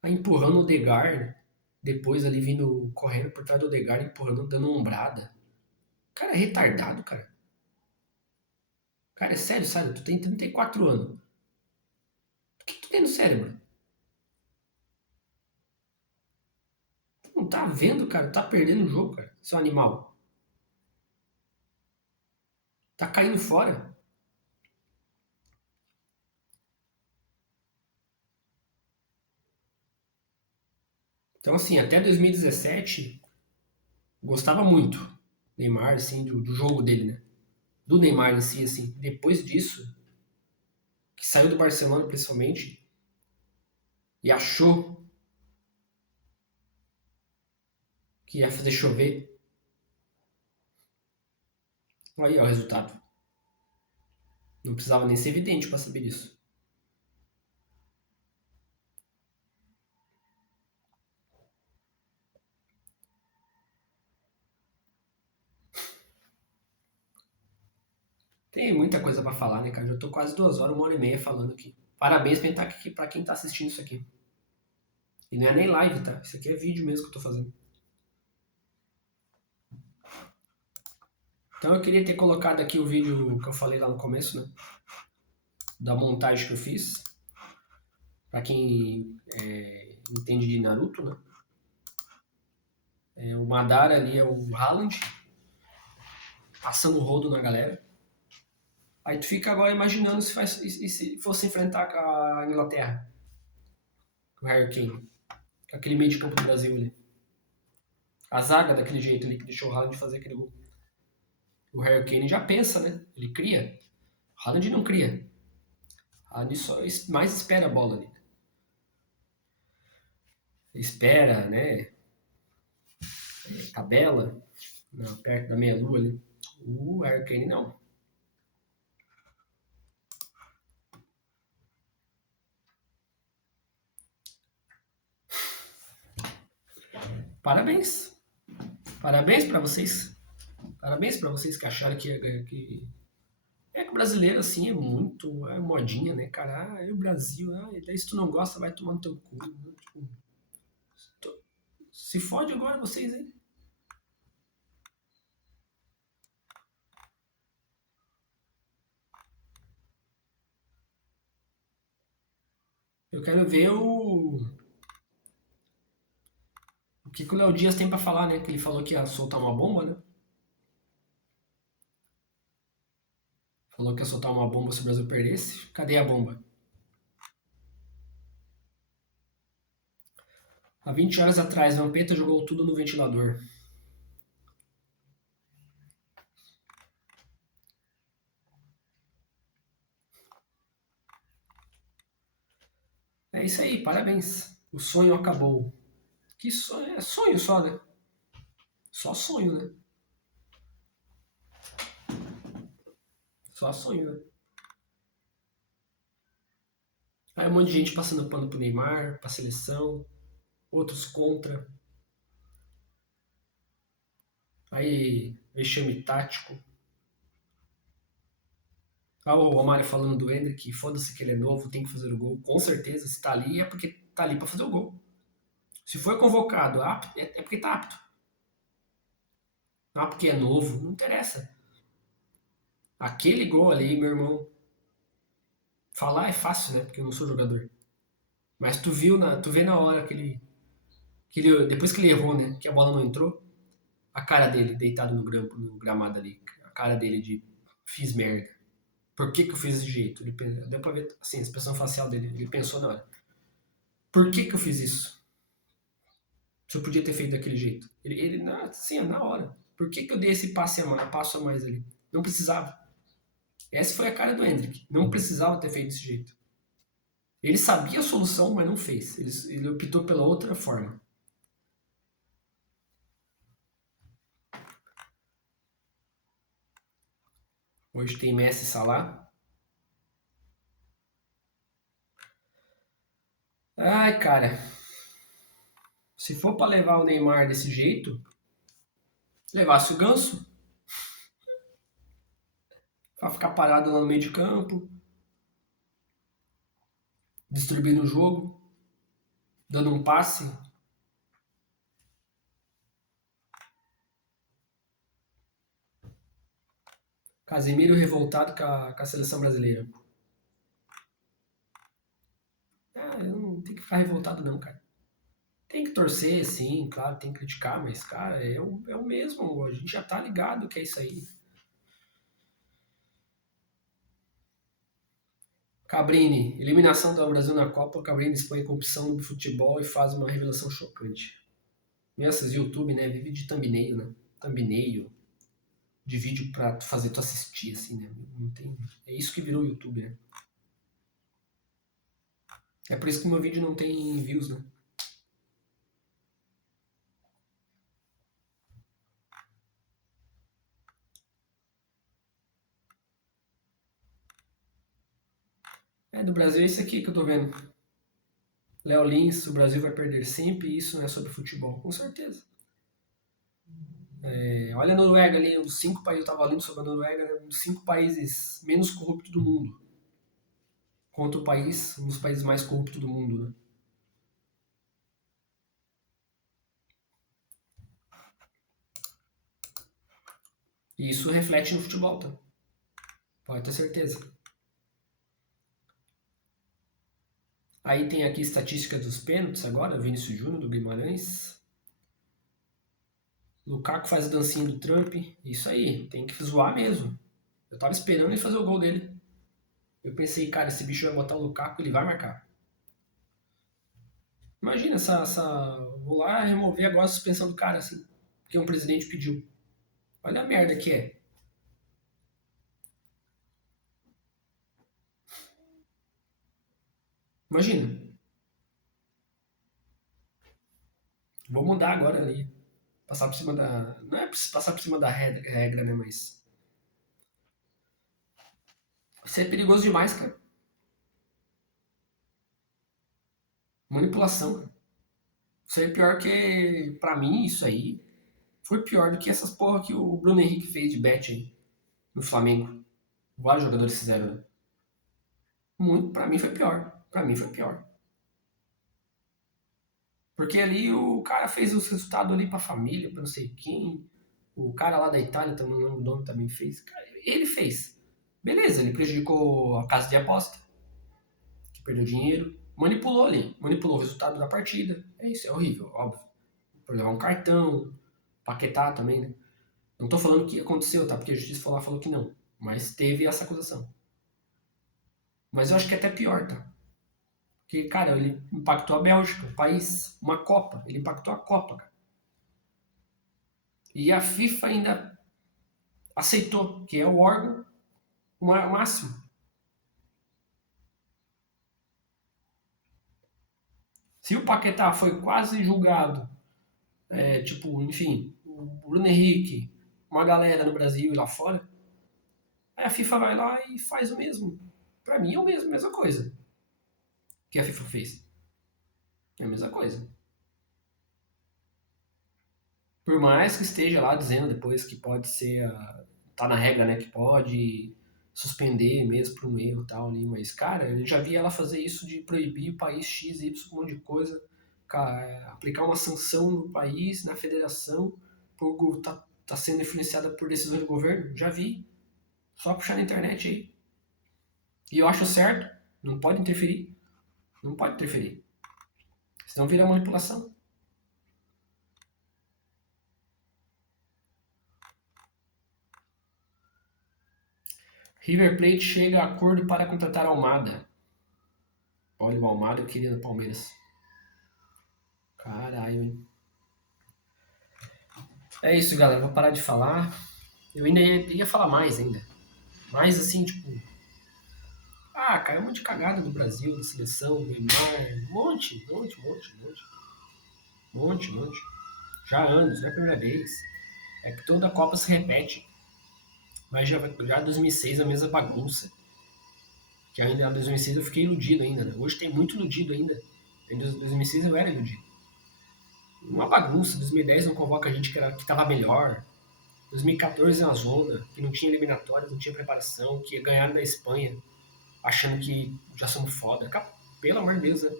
Aí empurrando o Odegaard, depois ali vindo correndo por trás do Odegaard, empurrando, dando ombrada. Cara, é retardado, cara. Cara, é sério, sério, tu tem 34 anos. O que tu tem no cérebro? Tu não tá vendo, cara? Tá perdendo o jogo, cara. Seu animal. Tá caindo fora. Então, assim, até 2017, gostava muito. Neymar, assim, do jogo dele, né? Do Neymar em si, assim. Depois disso, que saiu do Barcelona, principalmente, e achou que ia fazer chover. Aí, ó, o resultado. Não precisava nem ser evidente pra saber disso. Tem muita coisa pra falar, né, cara? Já tô quase 2 horas, 1 hora e meia falando aqui. Parabéns pra quem tá assistindo isso aqui. E não é nem live, tá? Isso aqui é vídeo mesmo que eu tô fazendo. Então eu queria ter colocado aqui o vídeo que eu falei lá no começo, né? Da montagem que eu fiz. Pra quem entende de Naruto, né? O Madara ali é o Haaland, passando o rodo na galera. Aí tu fica agora imaginando se fosse enfrentar a Inglaterra, com o Harry Kane, com aquele meio de campo do Brasil ali. A zaga daquele jeito ali que deixou o Haaland fazer aquele gol. O Harry Kane já pensa, né? Ele cria. O Haaland não cria. O Haaland só mais espera a bola ali. Espera, né? Tabela, perto da meia-lua ali. O Harry Kane não. Parabéns. Parabéns pra vocês. Parabéns pra vocês que acharam que o brasileiro, assim, é muito modinha, né, cara? Ah, é o Brasil, daí se tu não gosta, vai tomar no teu cu. Né? Tipo, se fode agora vocês aí. Eu quero ver o que o Léo Dias tem pra falar, né? Que ele falou que ia soltar uma bomba, né? Falou que ia soltar uma bomba se o Brasil perdesse. Cadê a bomba? Há 20 horas atrás, Vampeta jogou tudo no ventilador. É isso aí, parabéns. O sonho acabou. Que sonho? É sonho só, né? Só sonho, né? Só sonho, né? Aí um monte de gente passando pano pro Neymar, pra seleção, outros contra. Aí, vexame tático. Ah, o Romário falando do Endrick, foda-se que ele é novo, tem que fazer o gol. Com certeza, se tá ali é porque tá ali pra fazer o gol. Se foi convocado apto, é porque tá apto. Não é porque é novo, não interessa. Aquele gol ali, meu irmão, falar é fácil, né? Porque eu não sou jogador. Mas tu vê na hora depois que ele errou, né? Que a bola não entrou, a cara dele deitado no gramado ali, a cara dele de fiz merda. Por que eu fiz desse jeito? Deu pra ver, assim, a expressão facial dele. Ele pensou na hora. Por que eu fiz isso? Se eu podia ter feito daquele jeito. Sim, na hora. Por que eu dei esse passo a mais ali? Não precisava. Essa foi a cara do Hendrick. Não precisava ter feito desse jeito. Ele sabia a solução, mas não fez. Ele optou pela outra forma. Hoje tem Messi e Salah. Ai, cara. Se for pra levar o Neymar desse jeito, levasse o Ganso. Pra ficar parado lá no meio de campo, distribuindo o jogo, dando um passe. Casemiro revoltado com a seleção brasileira. Ah, eu não tenho que ficar revoltado não, cara. Tem que torcer, sim, claro, tem que criticar, mas, cara, é o mesmo. A gente já tá ligado que é isso aí. Cabrini, eliminação do Brasil na Copa, Cabrini expõe corrupção do futebol e faz uma revelação chocante. Essas YouTube, né, vive de thumbnail, né? Thumbnail, de vídeo pra fazer tu assistir, assim, né? Não tem... É isso que virou o YouTube, né? É por isso que meu vídeo não tem views, né? É, do Brasil é isso aqui que eu tô vendo. Léo Lins, o Brasil vai perder sempre, e isso não é sobre futebol. Com certeza. É, olha a Noruega ali, os 5 países, eu tava lendo sobre a Noruega, né, um dos 5 países menos corruptos do mundo. Contra o país, um dos países mais corruptos do mundo, né? E isso reflete no futebol, tá? Pode ter certeza. Aí tem aqui estatística dos pênaltis agora, Vinícius Júnior do Guimarães. Lukaku faz a dancinha do Trump. Isso aí, tem que zoar mesmo. Eu tava esperando ele fazer o gol dele. Eu pensei, cara, esse bicho vai botar o Lukaku, ele vai marcar. Imagina essa. Vou lá remover agora a suspensão do cara, assim. Porque um presidente pediu. Olha a merda que é. Imagina. Vou mudar agora ali. Passar por cima da. Não é passar por cima da regra, né? Mas. Isso é perigoso demais, cara. Manipulação. Isso aí é pior que. Pra mim, isso aí foi pior do que essas porra que o Bruno Henrique fez de bet aí, no Flamengo. Vários jogadores fizeram, né? Muito, pra mim foi pior. Pra mim foi pior. Porque ali o cara fez os resultados ali pra família, pra não sei quem. O cara lá da Itália, também, o nome também fez. Cara, ele fez. Beleza, ele prejudicou a casa de aposta, que perdeu dinheiro. Manipulou ali, manipulou o resultado da partida. É isso, é horrível, óbvio. Por levar um cartão, paquetar também, né? Não tô falando que aconteceu, tá? Porque a justiça falou que não. Mas teve essa acusação. Mas eu acho que é até pior, tá? Porque, cara, ele impactou a Bélgica, o país, uma Copa. Ele impactou a Copa, cara. E a FIFA ainda aceitou, que é o órgão máximo. Se o Paquetá foi quase julgado, tipo, enfim, o Bruno Henrique, uma galera no Brasil e lá fora, aí a FIFA vai lá e faz o mesmo. Pra mim é o mesmo, a mesma coisa que a FIFA fez. É a mesma coisa. Por mais que esteja lá dizendo depois que pode ser. Tá na regra, né? Que pode suspender mesmo por um erro e tal ali. Mas, cara, eu já vi ela fazer isso de proibir o país X, Y, um monte de coisa. Aplicar uma sanção no país, na federação, por tá sendo influenciada por decisões do governo. Já vi. Só puxar na internet aí. E eu acho certo. Não pode interferir. Não pode interferir. Senão vira manipulação. River Plate chega a acordo para contratar Almada. Olha, o Almada eu queria no Palmeiras. Caralho, hein? É isso, galera. Vou parar de falar. Eu ainda ia falar mais ainda. Mas assim, tipo. Ah, cara, um monte de cagada do Brasil, da seleção, do Neymar. Monte. Já há anos, não é a primeira vez. É que toda a Copa se repete. Mas já 2006 a mesma bagunça. Que ainda em 2006 eu fiquei iludido ainda, né? Hoje tem muito iludido ainda. Em 2006 eu era iludido. Uma bagunça. 2010 não convoca a gente que tava melhor. 2014 é uma zona, que não tinha eliminatórias, não tinha preparação, que ia ganhar da Espanha, achando que já somos foda. Pelo amor de Deus, né?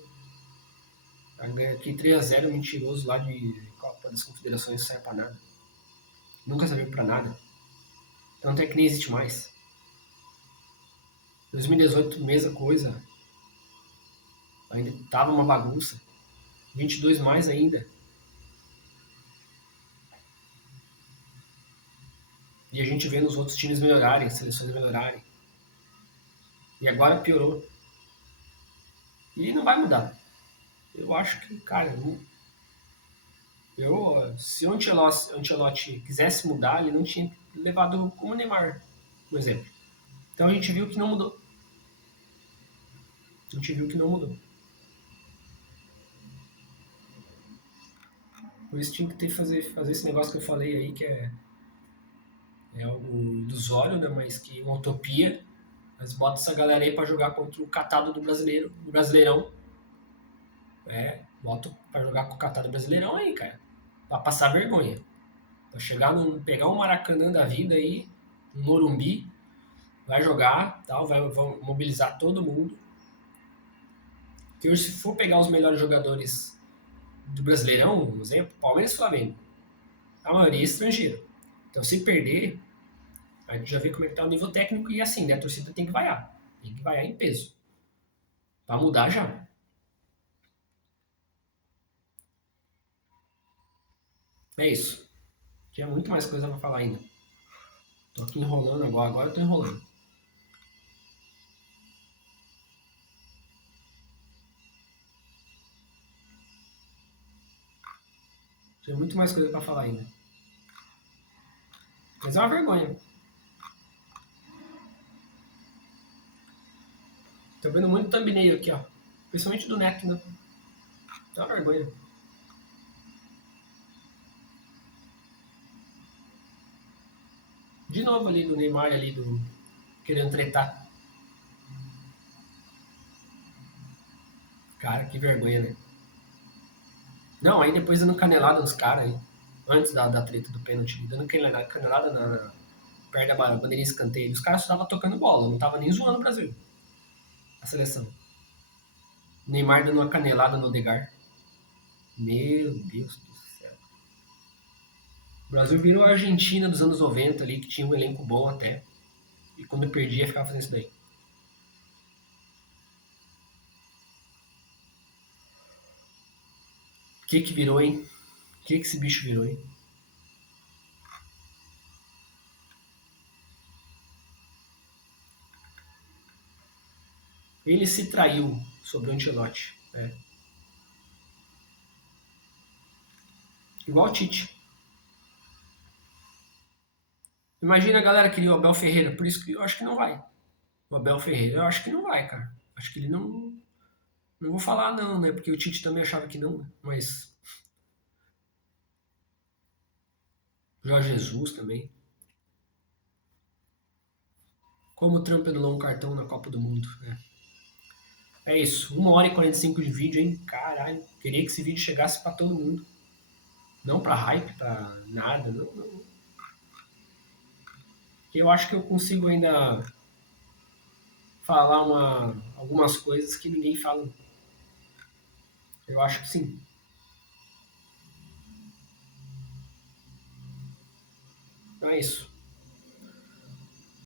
Aquele 3x0 mentiroso lá de Copa das Confederações não serve pra nada. Nunca serviu pra nada. Tanto é que nem existe mais. 2018, mesma coisa. Ainda tava uma bagunça. 22 mais ainda. E a gente vendo os outros times melhorarem, as seleções melhorarem. E agora piorou. E não vai mudar. Eu acho que, cara, se o Ancelotti quisesse mudar, ele não tinha levado como o Neymar, por exemplo. Então a gente viu que não mudou. A gente viu que não mudou. Por isso tinha que ter fazer esse negócio que eu falei aí, que é algo ilusório, né? Mas que uma utopia. Mas bota essa galera aí pra jogar contra o catado do brasileiro, do Brasileirão. Bota pra jogar com o catado brasileirão aí, cara. Pra passar vergonha. Pra pegar um Maracanã da vida aí, um Morumbi, vai jogar, tal, vai mobilizar todo mundo. Que hoje, se for pegar os melhores jogadores do Brasileirão, por exemplo, Palmeiras e Flamengo, a maioria é estrangeiro. Então, se perder, a gente já vê como é que tá o nível técnico e assim, né? A torcida tem que vaiar. Tem que vaiar em peso. Pra mudar já. É isso. Tinha muito mais coisa pra falar ainda. Tô aqui enrolando agora eu tô enrolando. Tinha muito mais coisa pra falar ainda. Mas é uma vergonha. Tô vendo muito thumbnail aqui, ó. Principalmente do Neto, né? É uma vergonha. De novo ali do Neymar ali do. Querendo tretar. Cara, que vergonha, né? Não, aí depois dando canelada nos caras aí. Antes da treta do pênalti, dando canelada perto da bandeirinha escanteio. Os caras só estavam tocando bola, não tava nem zoando o Brasil. A seleção. O Neymar dando uma canelada no Odegar. Meu Deus do céu. O Brasil virou a Argentina dos anos 90 ali, que tinha um elenco bom até. E quando perdia, ficava fazendo isso daí. O que virou, hein? O que esse bicho virou, hein? Ele se traiu sobre o Ancelotti. Igual o Tite. Imagina a galera que queria o Abel Ferreira, por isso que eu acho que não vai. O Abel Ferreira, eu acho que não vai, cara. Acho que ele não. Não vou falar não, né? Porque o Tite também achava que não, né? Mas Jorge Jesus também. Como o Trump anulou um cartão na Copa do Mundo. É isso. 1 hora e 45 de vídeo, hein? Caralho. Queria que esse vídeo chegasse pra todo mundo. Não pra hype, pra nada. Não, não. Que eu acho que eu consigo ainda falar algumas coisas que ninguém fala. Eu acho que sim. Então é isso.